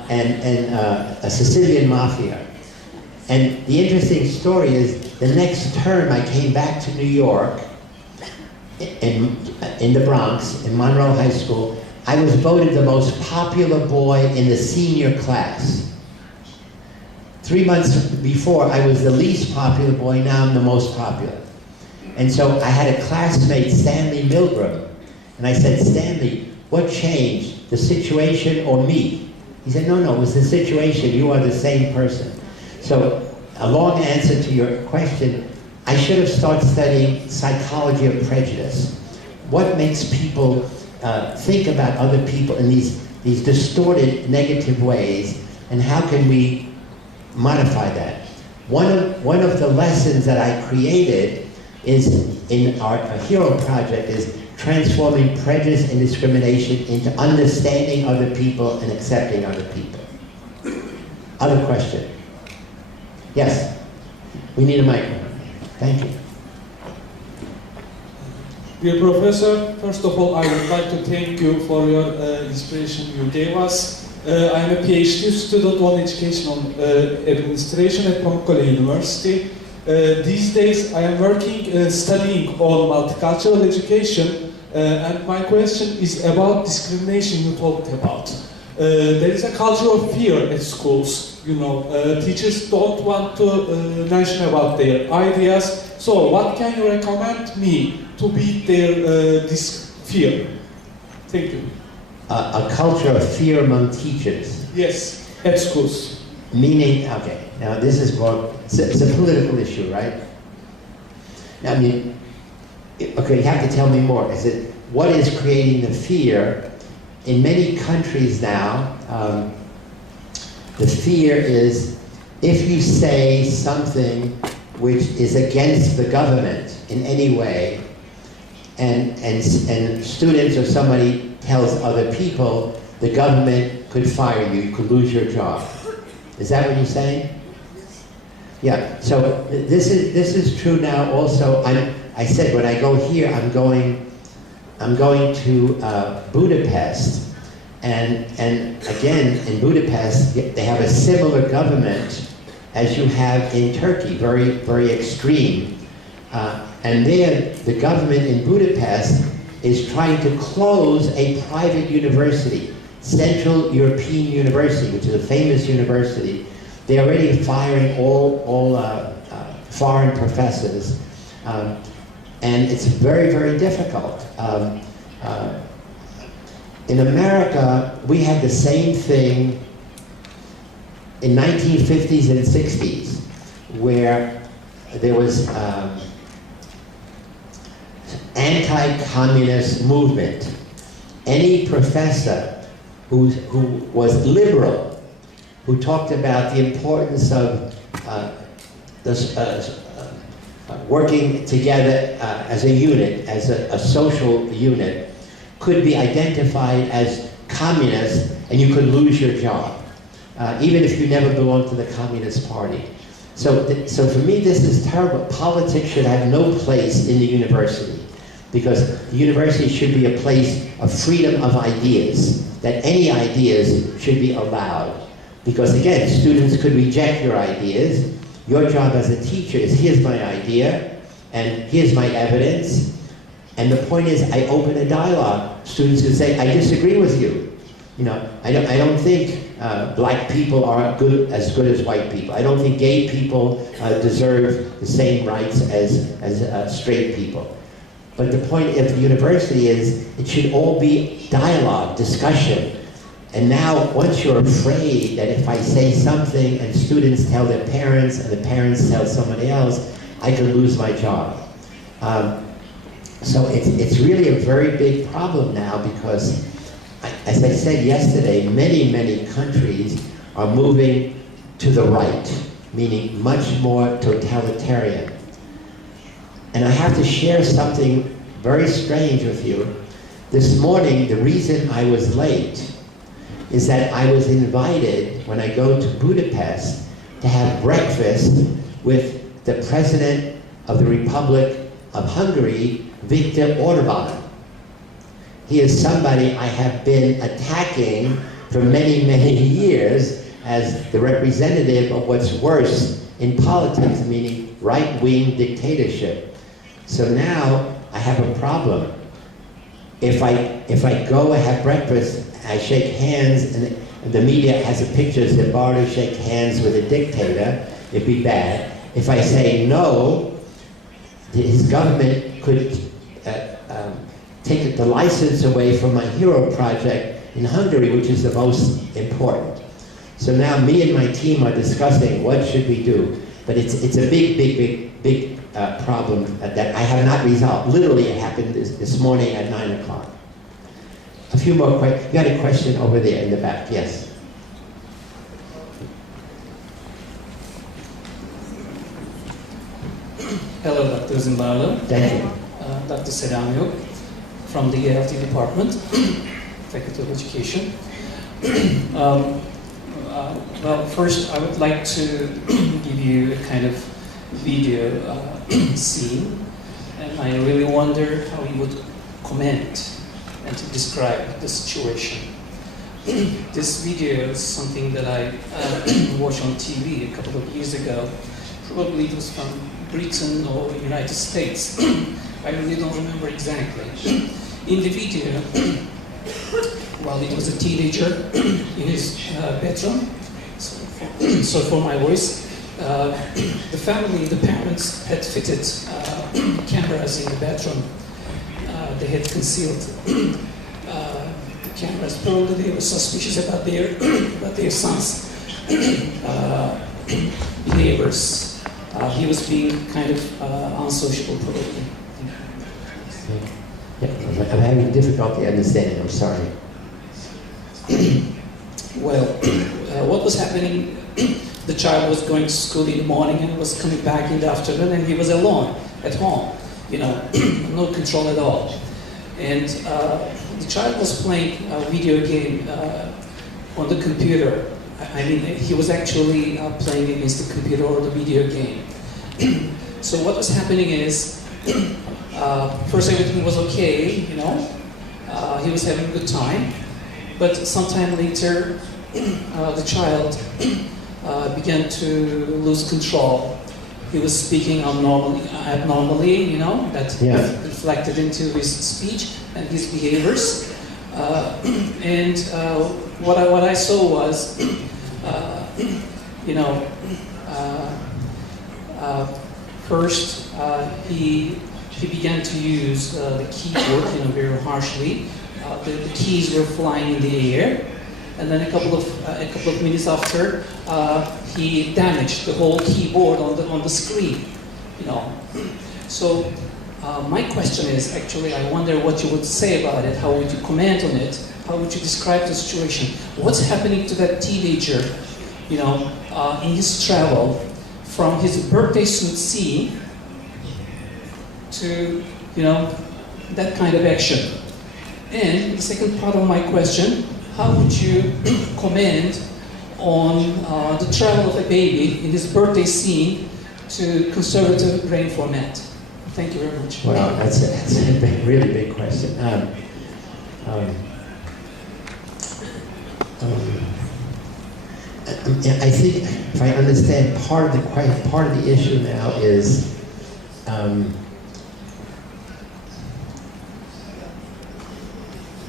and a Sicilian mafia. And the interesting story is, the next term I came back to New York, in the Bronx, in Monroe High School. I was voted the most popular boy in the senior class. 3 months before, I was the least popular boy, now I'm the most popular. And so I had a classmate, Stanley Milgram, and I said, Stanley, what changed, the situation or me? He said, no, it was the situation, you are the same person. So, a long answer to your question, I should have started studying psychology of prejudice. What makes people think about other people in these distorted, negative ways, and how can we modify that? One of the lessons that I created is in our HERO project is transforming prejudice and discrimination into understanding other people and accepting other people. Other question? Yes, we need a microphone. Thank you. Dear Professor, first of all, I would like to thank you for your inspiration you gave us. I am a PhD student on educational administration at Pamukkale University. These days, I am working, studying on multicultural education, and my question is about discrimination you talked about. There is a culture of fear at schools. You know, teachers don't want to mention about their ideas. So, what can you recommend me to beat this fear? Thank you. A culture of fear among teachers. Yes, at schools. Meaning, okay, now this is more, it's a political issue, right? I mean, okay, you have to tell me more. Is it, what is creating the fear? In many countries now, the fear is if you say something which is against the government in any way, and students or somebody tells other people, the government could fire you, you could lose your job. Is that what you're saying? Yeah, so this is true now also. I said when I go here, I'm going to Budapest. And again, in Budapest, they have a similar government as you have in Turkey, very, very extreme. And there, the government in Budapest is trying to close a private university, Central European University, which is a famous university. They're already firing all foreign professors. And it's very, very difficult. In America, we had the same thing in 1950s and 60s, where there was anti-communist movement. Any professor who was liberal, who talked about the importance of working together as a unit, as a social unit, could be identified as communist, and you could lose your job, even if you never belonged to the Communist Party. So for me, this is terrible. Politics should have no place in the university, because the university should be a place of freedom of ideas. that any ideas should be allowed. Because again, students could reject your ideas. Your job as a teacher is, here's my idea, and here's my evidence. And the point is, I open a dialogue. Students can say, I disagree with you. You know, I don't think black people are as good as white people. I don't think gay people deserve the same rights as straight people. But the point of the university is, it should all be dialogue, discussion. And now, once you're afraid that if I say something and students tell their parents and the parents tell somebody else, I could lose my job. So it's really a very big problem now because, as I said yesterday, many countries are moving to the right, meaning much more totalitarian. And I have to share something very strange with you. This morning, the reason I was late is that I was invited, when I go to Budapest, to have breakfast with the President of the Republic of Hungary, Viktor Orban. He is somebody I have been attacking for many years as the representative of what's worse in politics, meaning right-wing dictatorship. So now I have a problem. If I go and have breakfast, I shake hands, and the media has a picture of Zımbardo shake hands with a dictator, it'd be bad. If I say no, his government could take the license away from my hero project in Hungary, which is the most important. So now me and my team are discussing what should we do. But it's a big problem that I have not resolved. Literally, it happened this morning at 9 o'clock. A few more questions. You had a question over there in the back, yes. Hello, Dr. Zımbardo. Thank you. Dr. Selamyok from the ALT department, Faculty of Education. Well, first I would like to give you a kind of video scene, and I really wonder how you would comment and to describe the situation. This video is something that I watched on TV a couple of years ago. Probably it was from Britain or United States. I really don't remember exactly. In the video, well, it was a teenager in his bedroom. So for my voice, the family, the parents had fitted cameras in the bedroom. They had concealed the cameras. Probably they were suspicious about their son's behaviors. He was being kind of unsociable, probably. Yeah, I'm having difficulty understanding. I'm sorry. Well, what was happening? The child was going to school in the morning and was coming back in the afternoon, and he was alone at home. You know, no control at all. And the child was playing a video game on the computer. I mean, he was actually playing against the computer or the video game. So what was happening is, first everything was okay, you know, he was having a good time, but sometime later, the child began to lose control. He was speaking abnormally, you know, that reflected into his speech and his behaviors. And what I saw was, you know, first he began to use the keyboard, you know, very harshly. The keys were flying in the air, and then a couple of minutes after, he damaged the whole keyboard on the screen, you know. So my question is, actually, I wonder what you would say about it. How would you comment on it? How would you describe the situation? What's happening to that teenager, you know, in his travel from his birthday suit scene to, you know, that kind of action? And the second part of my question, how would you comment on the travel of a baby in his birthday scene to conservative brain format? Thank you very much. Well, that's a really big question. I think, if I understand, part of the issue now is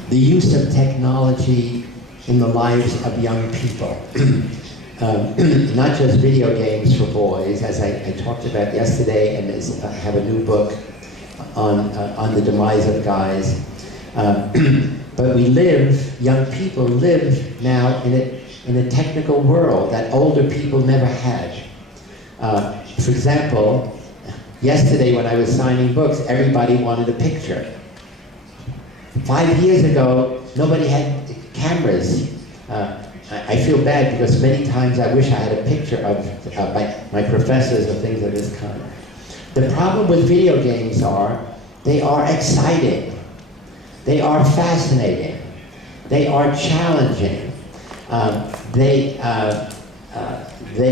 the use of technology in the lives of young people. Not just video games for boys, as I talked about yesterday, and I have a new book on the demise of guys. But young people live now in a technical world that older people never had. For example, yesterday when I was signing books, everybody wanted a picture. 5 years ago, nobody had cameras. I feel bad because many times I wish I had a picture of my professors or things of this kind. The problem with video games they are exciting. They are fascinating. They are challenging. They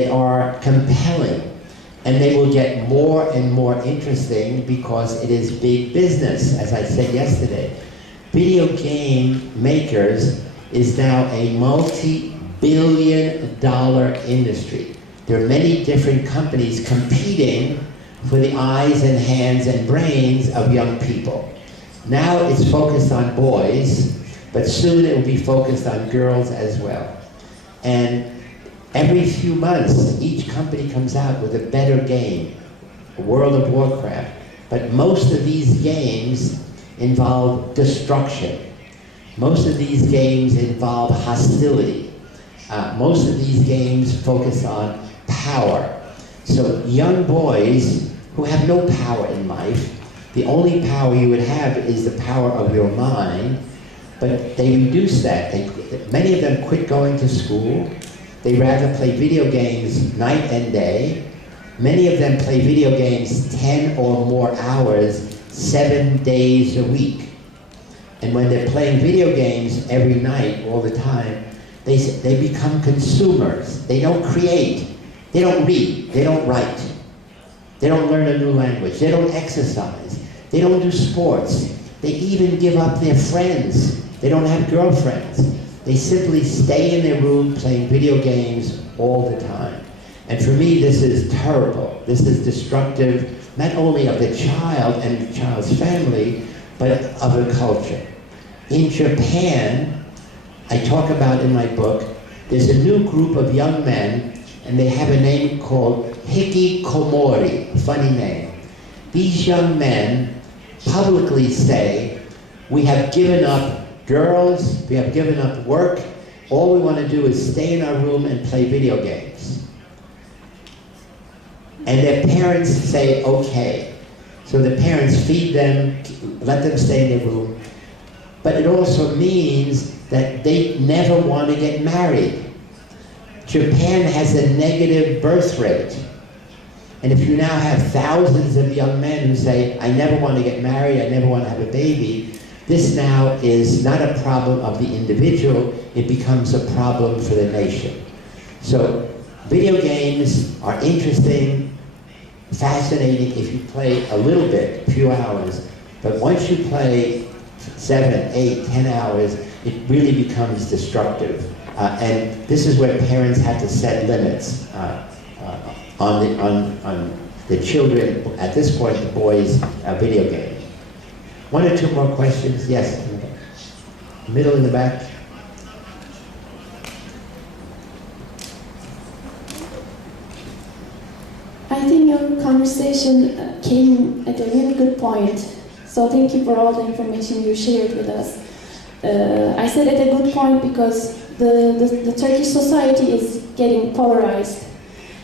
are compelling. And they will get more and more interesting because it is big business, as I said yesterday. Video game makers is now a multi-billion-dollar industry. There are many different companies competing for the eyes and hands and brains of young people. Now it's focused on boys, but soon it will be focused on girls as well. And every few months, each company comes out with a better game, World of Warcraft. But most of these games involve destruction. Most of these games involve hostility. Most of these games focus on power. So young boys who have no power in life, the only power you would have is the power of your mind, but they reduce that. Many of them quit going to school. They rather play video games night and day. Many of them play video games 10 or more hours, 7 days a week. And when they're playing video games every night, all the time, they become consumers. They don't create. They don't read. They don't write. They don't learn a new language. They don't exercise. They don't do sports. They even give up their friends. They don't have girlfriends. They simply stay in their room playing video games all the time. And for me, this is terrible. This is destructive, not only of the child and the child's family, but of the culture. In Japan, I talk about in my book, there's a new group of young men, and they have a name called hikikomori, a funny name. These young men publicly say, we have given up girls, we have given up work, all we want to do is stay in our room and play video games. And their parents say, okay. So the parents feed them, let them stay in their room. But it also means that they never want to get married. Japan has a negative birth rate. And if you now have thousands of young men who say, I never want to get married, I never want to have a baby, this now is not a problem of the individual, it becomes a problem for the nation. So video games are interesting, fascinating if you play a little bit, a few hours, but once you play 7, 8, 10 hours, it really becomes destructive. And this is where parents have to set limits on the children, at this point, the boys' video games. 1 or 2 more questions? Yes, in the middle in the back. I think your conversation came at a really good point. So thank you for all the information you shared with us. I said at a good point because the Turkish society is getting polarized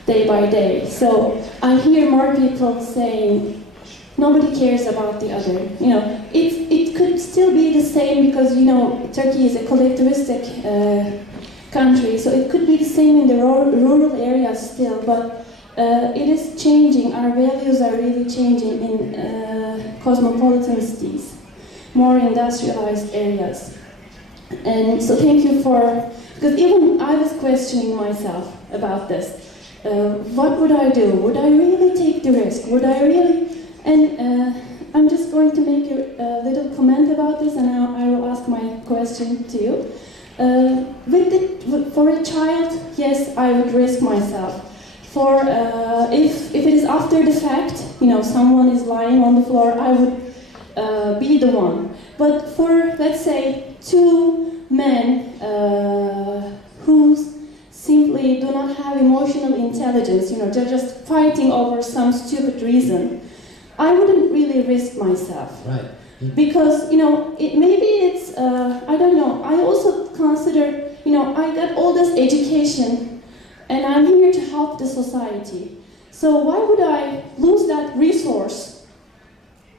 day by day. So I hear more people saying, nobody cares about the other. You know, it could still be the same because, you know, Turkey is a collectivistic country, so it could be the same in the rural areas still, but it is changing. Our values are really changing in cosmopolitan cities, more industrialized areas. And so thank you for, because even I was questioning myself about this. What would I do? Would I really take the risk? Would I really? And I'm just going to make a little comment about this, and I will ask my question to you. For a child, yes, I would risk myself. For if it is after the fact, someone is lying on the floor, I would be the one. But for, let's say, two men who simply do not have emotional intelligence, they're just fighting over some stupid reason, I wouldn't really risk myself. Right. Because, maybe it's, I don't know, I also consider, I got all this education and I'm here to help the society. So why would I lose that resource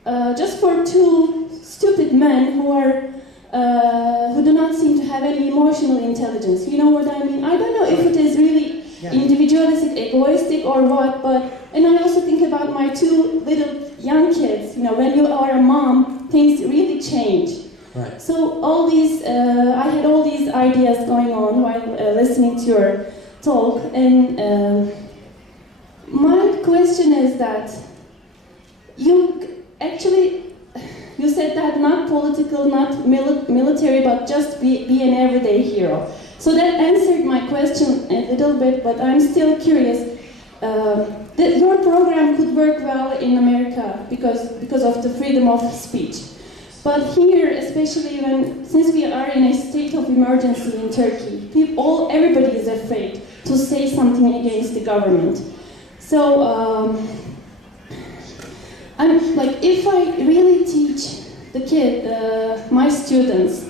just for two stupid men who do not seem to have any emotional intelligence? You know what I mean? I don't know if it is really individualistic, egoistic or what, and I also think about my two little young kids. When you are a mom, things really change. Right. So all these, I had all these ideas going on while listening to your talk, and my question is that you said that not political, not military, but just be an everyday hero. So that answered my question a little bit, but I'm still curious. That your program could work well in America because of the freedom of speech. But here, especially since we are in a state of emergency in Turkey, everybody is afraid to say something against the government. So, I'm like, if I really teach my students,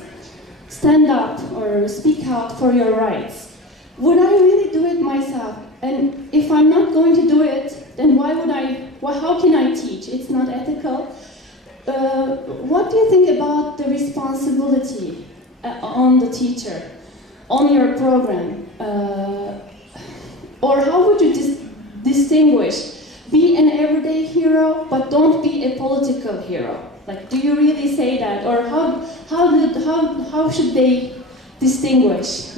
stand up or speak out for your rights, would I really do it myself? And if I'm not going to do it, then how can I teach? It's not ethical. What do you think about the responsibility on the teacher, on your program? Or how would you distinguish? Be an everyday hero, but don't be a political hero. Like, do you really say that? Or how should they distinguish?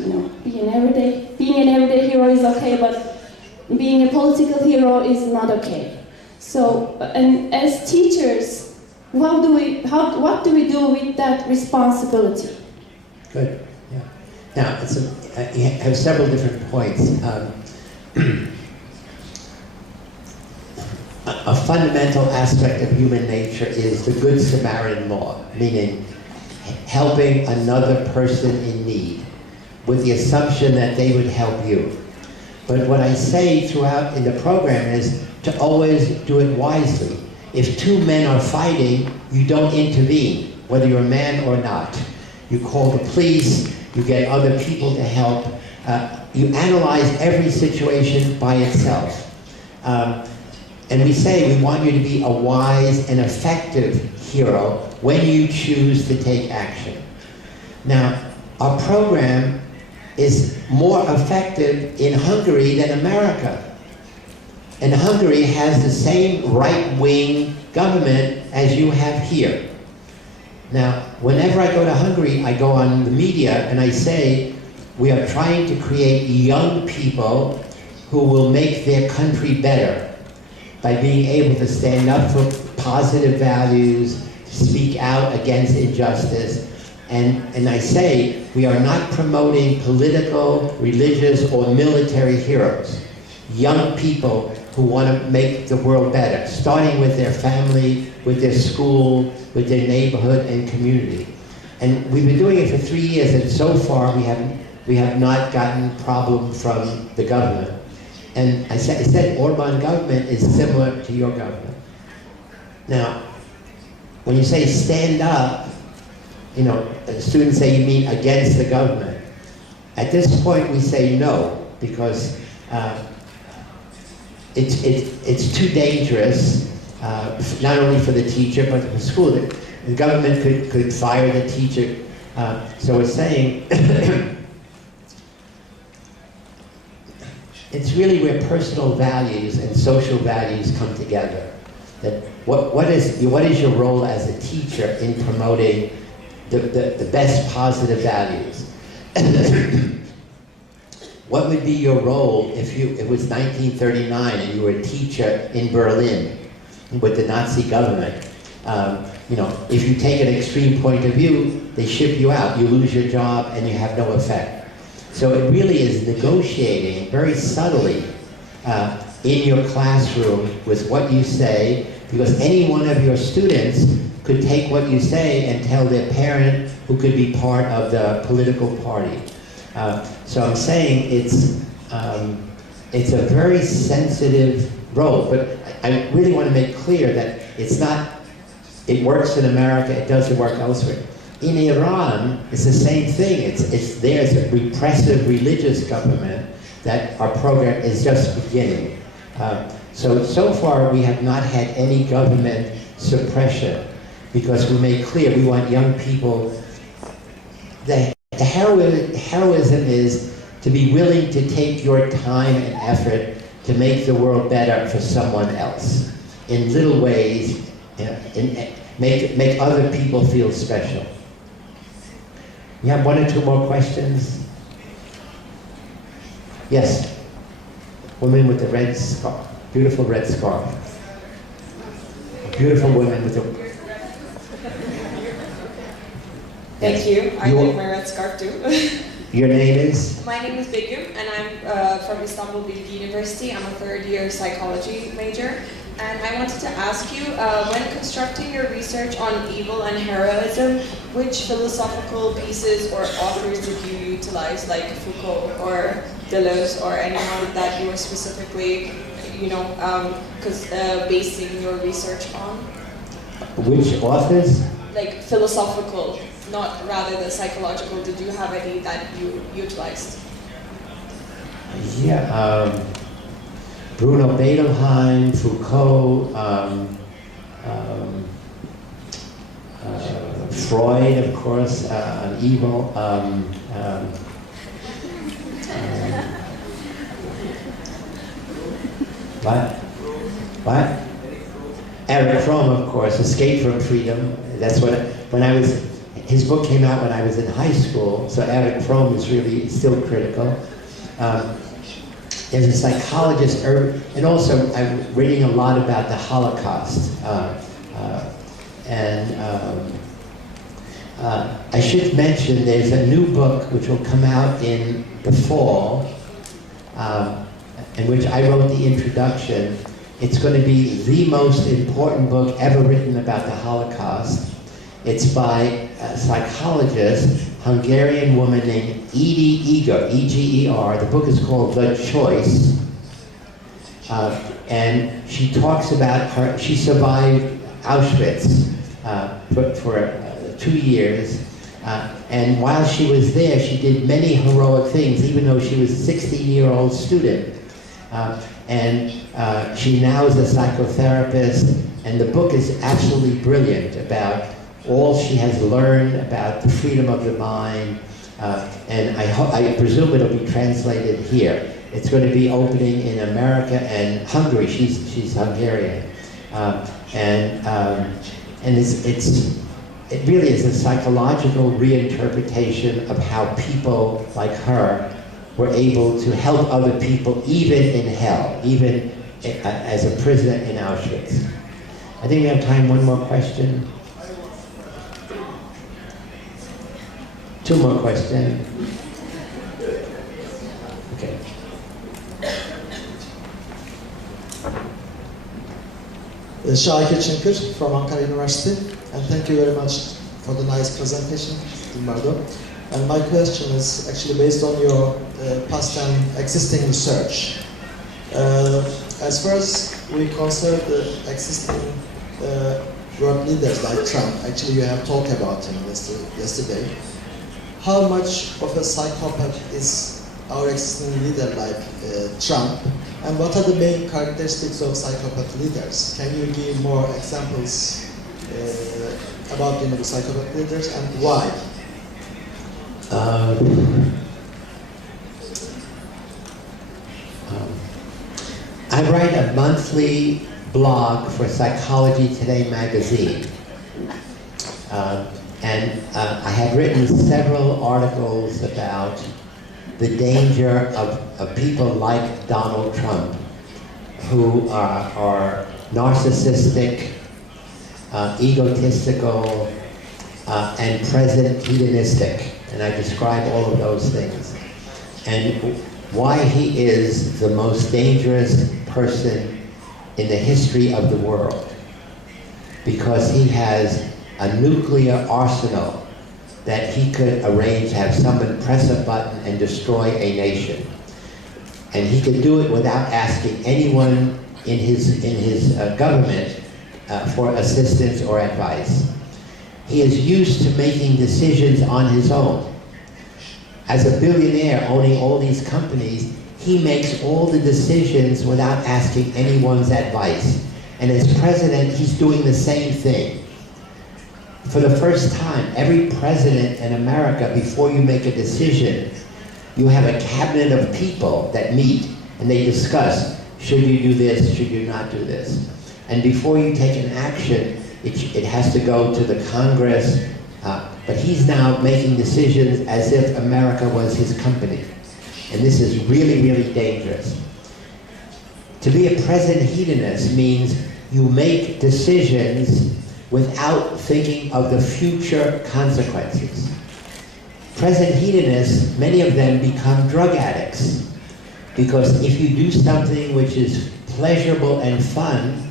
Being an everyday hero is okay, but being a political hero is not okay. So, and as teachers, what do we do with that responsibility? Good. Yeah. Now, you have several different points. A fundamental aspect of human nature is the Good Samaritan law, meaning helping another person in need with the assumption that they would help you. But what I say throughout in the program is to always do it wisely. If two men are fighting, you don't intervene, whether you're a man or not. You call the police, you get other people to help. You analyze every situation by itself. And we say we want you to be a wise and effective hero when you choose to take action. Now, our program is more effective in Hungary than America. And Hungary has the same right-wing government as you have here. Now, whenever I go to Hungary, I go on the media and I say, we are trying to create young people who will make their country better by being able to stand up for positive values, speak out against injustice. And I say, we are not promoting political, religious, or military heroes. Young people who want to make the world better, starting with their family, with their school, with their neighborhood and community. And we've been doing it for 3 years, and so far we have not gotten problem from the government. And I said Orban government is similar to your government. Now, when you say stand up, students say you mean against the government. At this point we say no, because it's too dangerous, not only for the teacher, but for the school. The government could fire the teacher. So we're saying it's really where personal values and social values come together. That what is your role as a teacher in promoting the best positive values? What would be your role if it was 1939 and you were a teacher in Berlin with the Nazi government? You know, if you take an extreme point of view, they ship you out. You lose your job and you have no effect. So it really is negotiating very subtly in your classroom with what you say, because any one of your students could take what you say and tell their parent, who could be part of the political party. So I'm saying it's a very sensitive role, but I really want to make clear that it's not, it works in America, it doesn't work elsewhere. In Iran, it's the same thing. There's a repressive religious government that our program is just beginning. So far we have not had any government suppression, because we made clear we want young people, the heroism is to be willing to take your time and effort to make the world better for someone else in little ways, make other people feel special. We have one or two more questions. Yes, woman with the red scarf, beautiful red scarf. A beautiful woman with a... Thank you. I like my red scarf too. Your name is? My name is Begüm, and I'm from Istanbul Bilgi University. I'm a third-year psychology major. And I wanted to ask you, when constructing your research on evil and heroism, which philosophical pieces or authors did you utilize, like Foucault or Deleuze or anyone that you were specifically, basing your research on? Which authors? Like philosophical, not rather the psychological. Did you have any that you utilized? Yeah, Bruno Bedelheim, Foucault, Freud, of course, on evil. What? Eric Fromm, of course, Escape from Freedom. That's his book came out when I was in high school, so Eric Fromm is really still critical. There's a psychologist, and also I'm reading a lot about the Holocaust. I should mention there's a new book which will come out in the fall, in which I wrote the introduction. It's going to be the most important book ever written about the Holocaust. It's by a psychologist, Hungarian woman named Edie Eger, E-G-E-R. The book is called The Choice. And she talks about she survived Auschwitz for 2 years. And while she was there, she did many heroic things, even though she was a 16-year-old student. She now is a psychotherapist, and the book is absolutely brilliant about all she has learned about the freedom of the mind, and I presume it'll be translated here. It's going to be opening in America and Hungary. She's Hungarian, and it really is a psychological reinterpretation of how people like her were able to help other people, even in hell, even as a prisoner in Auschwitz. I think we have time. One more question. Two more questions. Okay. Şakir Çınkır from Ankara University, and thank you very much for the nice presentation, Zımbardo. And my question is actually based on your past and existing research. As far as we consider the existing world leaders like Trump, actually you have talked about him yesterday. How much of a psychopath is our existing leader like Trump, and what are the main characteristics of psychopath leaders? Can you give more examples about the psychopath leaders and why? I write a monthly blog for Psychology Today magazine. I have written several articles about the danger of people like Donald Trump, who are narcissistic, egotistical, and present hedonistic. And I describe all of those things. And why he is the most dangerous person in the history of the world. Because he has a nuclear arsenal that he could arrange to have someone press a button and destroy a nation. And he could do it without asking anyone in his government for assistance or advice. He is used to making decisions on his own. As a billionaire owning all these companies, he makes all the decisions without asking anyone's advice. And as president, he's doing the same thing. For the first time, every president in America, before you make a decision, you have a cabinet of people that meet and they discuss, should you do this, should you not do this? And before you take an action, it has to go to the Congress, but he's now making decisions as if America was his company. And this is really, really dangerous. To be a present hedonist means you make decisions without thinking of the future consequences. Present hedonists, many of them become drug addicts, because if you do something which is pleasurable and fun,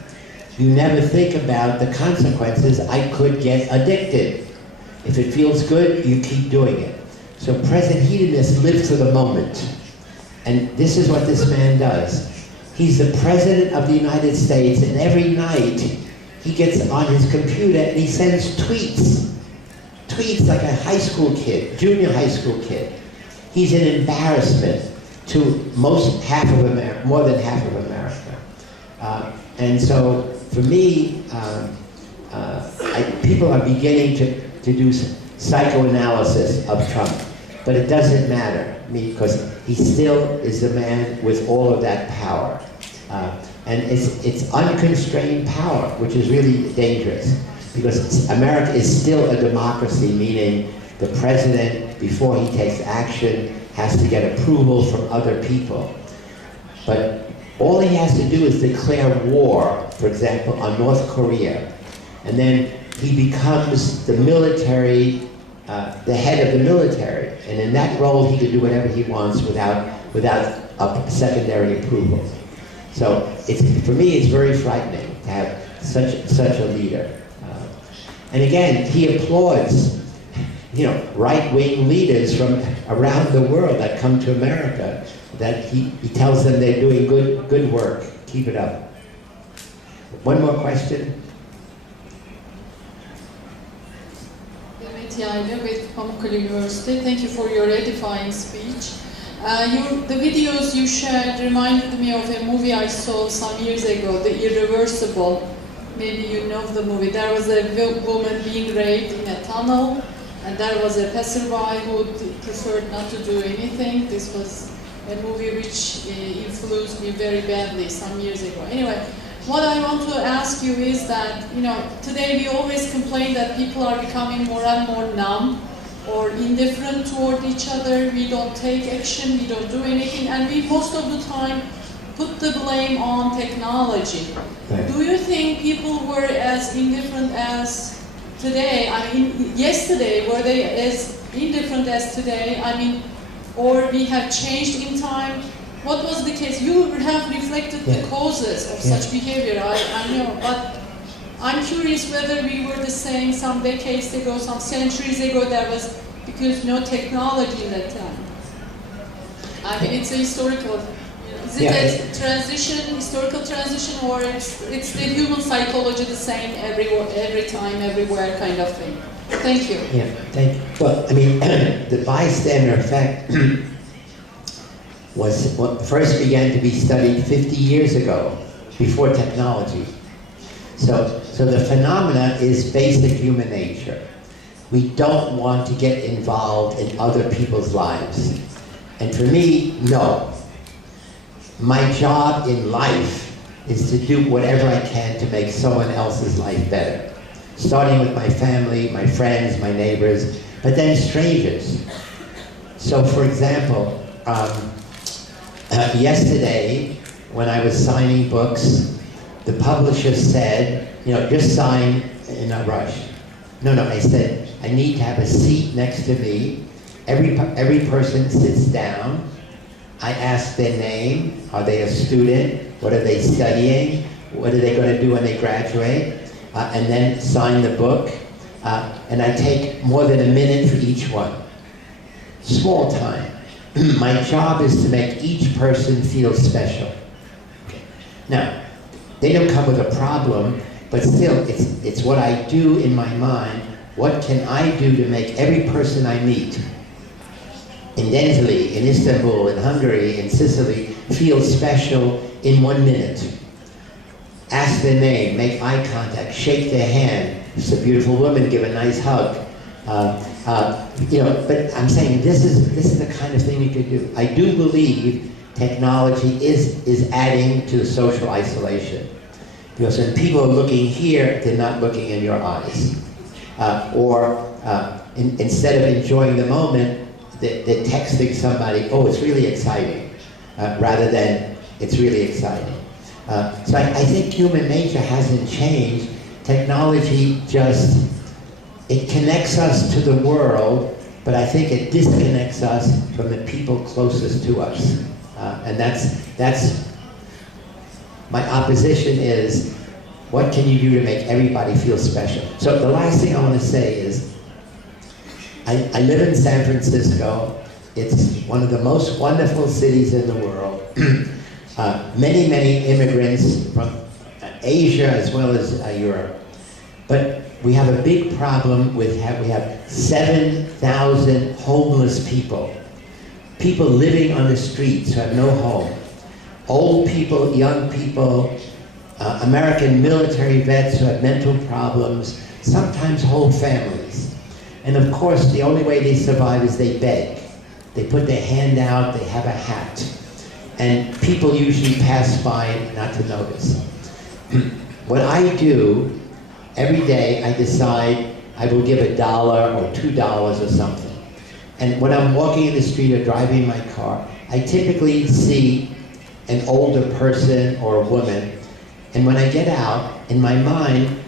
you never think about the consequences. I could get addicted. If it feels good, you keep doing it. So present hedonists live for the moment. And this is what this man does. He's the President of the United States, and every night he gets on his computer and he sends tweets. Tweets like a high school kid, junior high school kid. He's an embarrassment to more than half of America. And so for me, people are beginning to do psychoanalysis of Trump. But it doesn't matter, because he still is the man with all of that power. And it's unconstrained power, which is really dangerous, because America is still a democracy, meaning the president, before he takes action, has to get approval from other people. But all he has to do is declare war, for example, on North Korea, and then he becomes the military, the head of the military, and in that role he can do whatever he wants without a secondary approval. So for me, it's very frightening to have such a leader. And again, he applauds, right-wing leaders from around the world that come to America. That he tells them they're doing good work. Keep it up. One more question. With Pamukkale University. Thank you for your edifying speech. The videos you shared reminded me of a movie I saw some years ago, The Irreversible. Maybe you know the movie. There was a woman being raped in a tunnel, and there was a passerby who preferred not to do anything. This was a movie which influenced me very badly some years ago. Anyway, what I want to ask you is that, today we always complain that people are becoming more and more numb or indifferent toward each other. We don't take action, we don't do anything, and we most of the time put the blame on technology. Right. Do you think people were as indifferent as today? I mean, yesterday, were they as indifferent as today? I mean, or we have changed in time? What was the case? You have reflected the causes of such behavior, I know, but I'm curious whether we were the same some decades ago, some centuries ago. There was, because no technology in that time. I mean, it's a historical, is it a transition, historical transition, or it's the human psychology the same every time, everywhere kind of thing? Thank you. Yeah, thank you. Well, I mean, the bystander effect was what first began to be studied 50 years ago, before technology. So the phenomena is basic human nature. We don't want to get involved in other people's lives. And for me, no. My job in life is to do whatever I can to make someone else's life better. Starting with my family, my friends, my neighbors, but then strangers. So for example, yesterday, when I was signing books, the publisher said just sign in a rush. No, I said, I need to have a seat next to me. Every person sits down. I ask their name. Are they a student? What are they studying? What are they going to do when they graduate? And then sign the book. And I take more than a minute for each one. Small time. My job is to make each person feel special. Now, they don't come with a problem, but still, it's what I do in my mind. What can I do to make every person I meet in Denizli, in Istanbul, in Hungary, in Sicily, feel special in 1 minute? Ask their name, make eye contact, shake their hand. If it's a beautiful woman, give a nice hug. But I'm saying this is the kind of thing you could do. I do believe technology is adding to the social isolation. Because when people are looking here, they're not looking in your eyes. Instead of enjoying the moment, they're texting somebody, oh, it's really exciting, rather than it's really exciting. So I think human nature hasn't changed. Technology it connects us to the world, but I think it disconnects us from the people closest to us. And that's my opposition is, what can you do to make everybody feel special? So the last thing I want to say is, I live in San Francisco. It's one of the most wonderful cities in the world. Many immigrants from Asia as well as Europe. But we have a big problem we have 7,000 homeless people. People living on the streets who have no home. Old people, young people, American military vets who have mental problems, sometimes whole families. And of course, the only way they survive is they beg. They put their hand out, they have a hat. And people usually pass by not to notice. What I do, every day I decide I will give $1 or $2 or something. And when I'm walking in the street or driving my car, I typically see an older person or a woman. And when I get out, in my mind,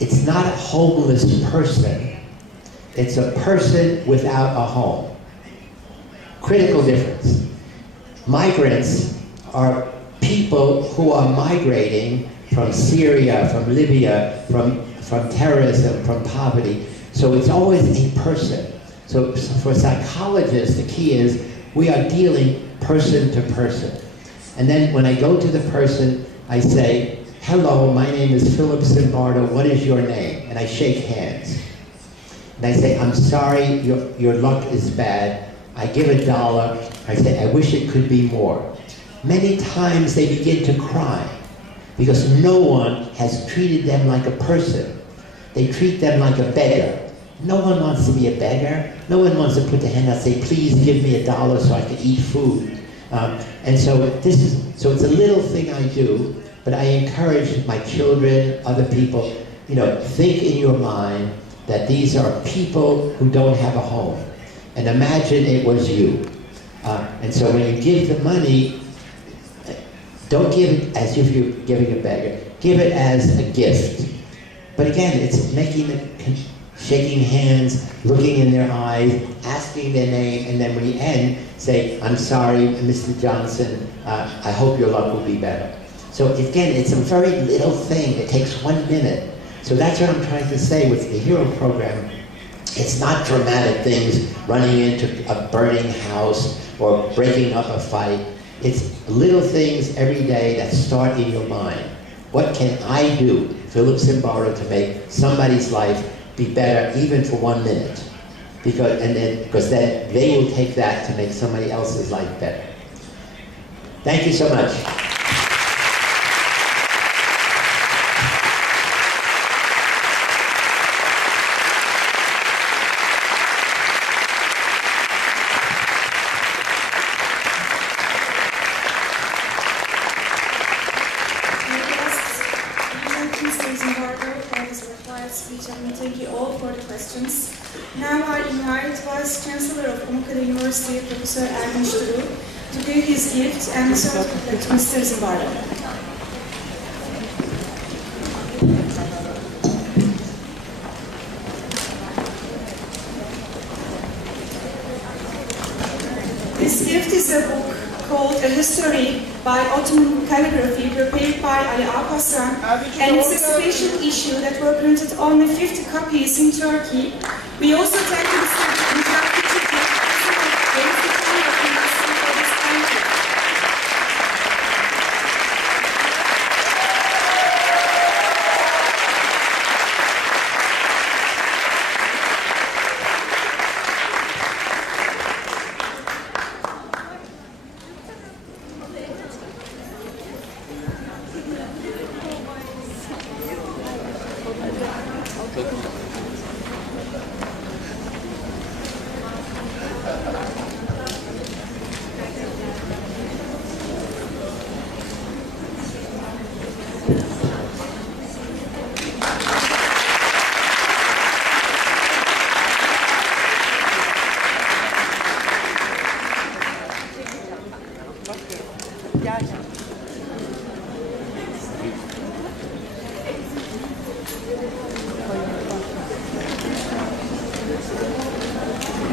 it's not a homeless person. It's a person without a home. Critical difference. Migrants are people who are migrating from Syria, from Libya, from terrorism, from poverty. So it's always a person. So for psychologists, the key is we are dealing person to person. And then when I go to the person, I say, hello, my name is Philip Zımbardo, what is your name? And I shake hands. And I say, I'm sorry, your luck is bad. I give $1. I say, I wish it could be more. Many times they begin to cry because no one has treated them like a person. They treat them like a beggar. No one wants to be a beggar. No one wants to put their hand out and say, please give me $1 so I can eat food. And so it's a little thing I do, but I encourage my children, other people, think in your mind that these are people who don't have a home. And imagine it was you. And so when you give the money, don't give it as if you're giving a beggar. Give it as a gift. But again, it's shaking hands, looking in their eyes, asking their name, and then when you end, say, I'm sorry, Mr. Johnson, I hope your luck will be better. So again, it's a very little thing. It takes 1 minute. So that's what I'm trying to say with the HERO program. It's not dramatic things, running into a burning house or breaking up a fight. It's little things every day that start in your mind. What can I do, Philip Zımbardo, to make somebody's life be better even for 1 minute? Because then they will take that to make somebody else's life better. Thank you so much. Now I invite Vice Chancellor of Pamukkale University, Professor to give his gift and certificate to Mr. Zımbardo. The History by Ottoman Calligraphy, prepared by Ali Alparslan, and it's a special issue that were printed only 50 copies in Turkey. We also thank the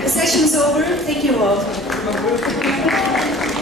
The session is over. Thank you all.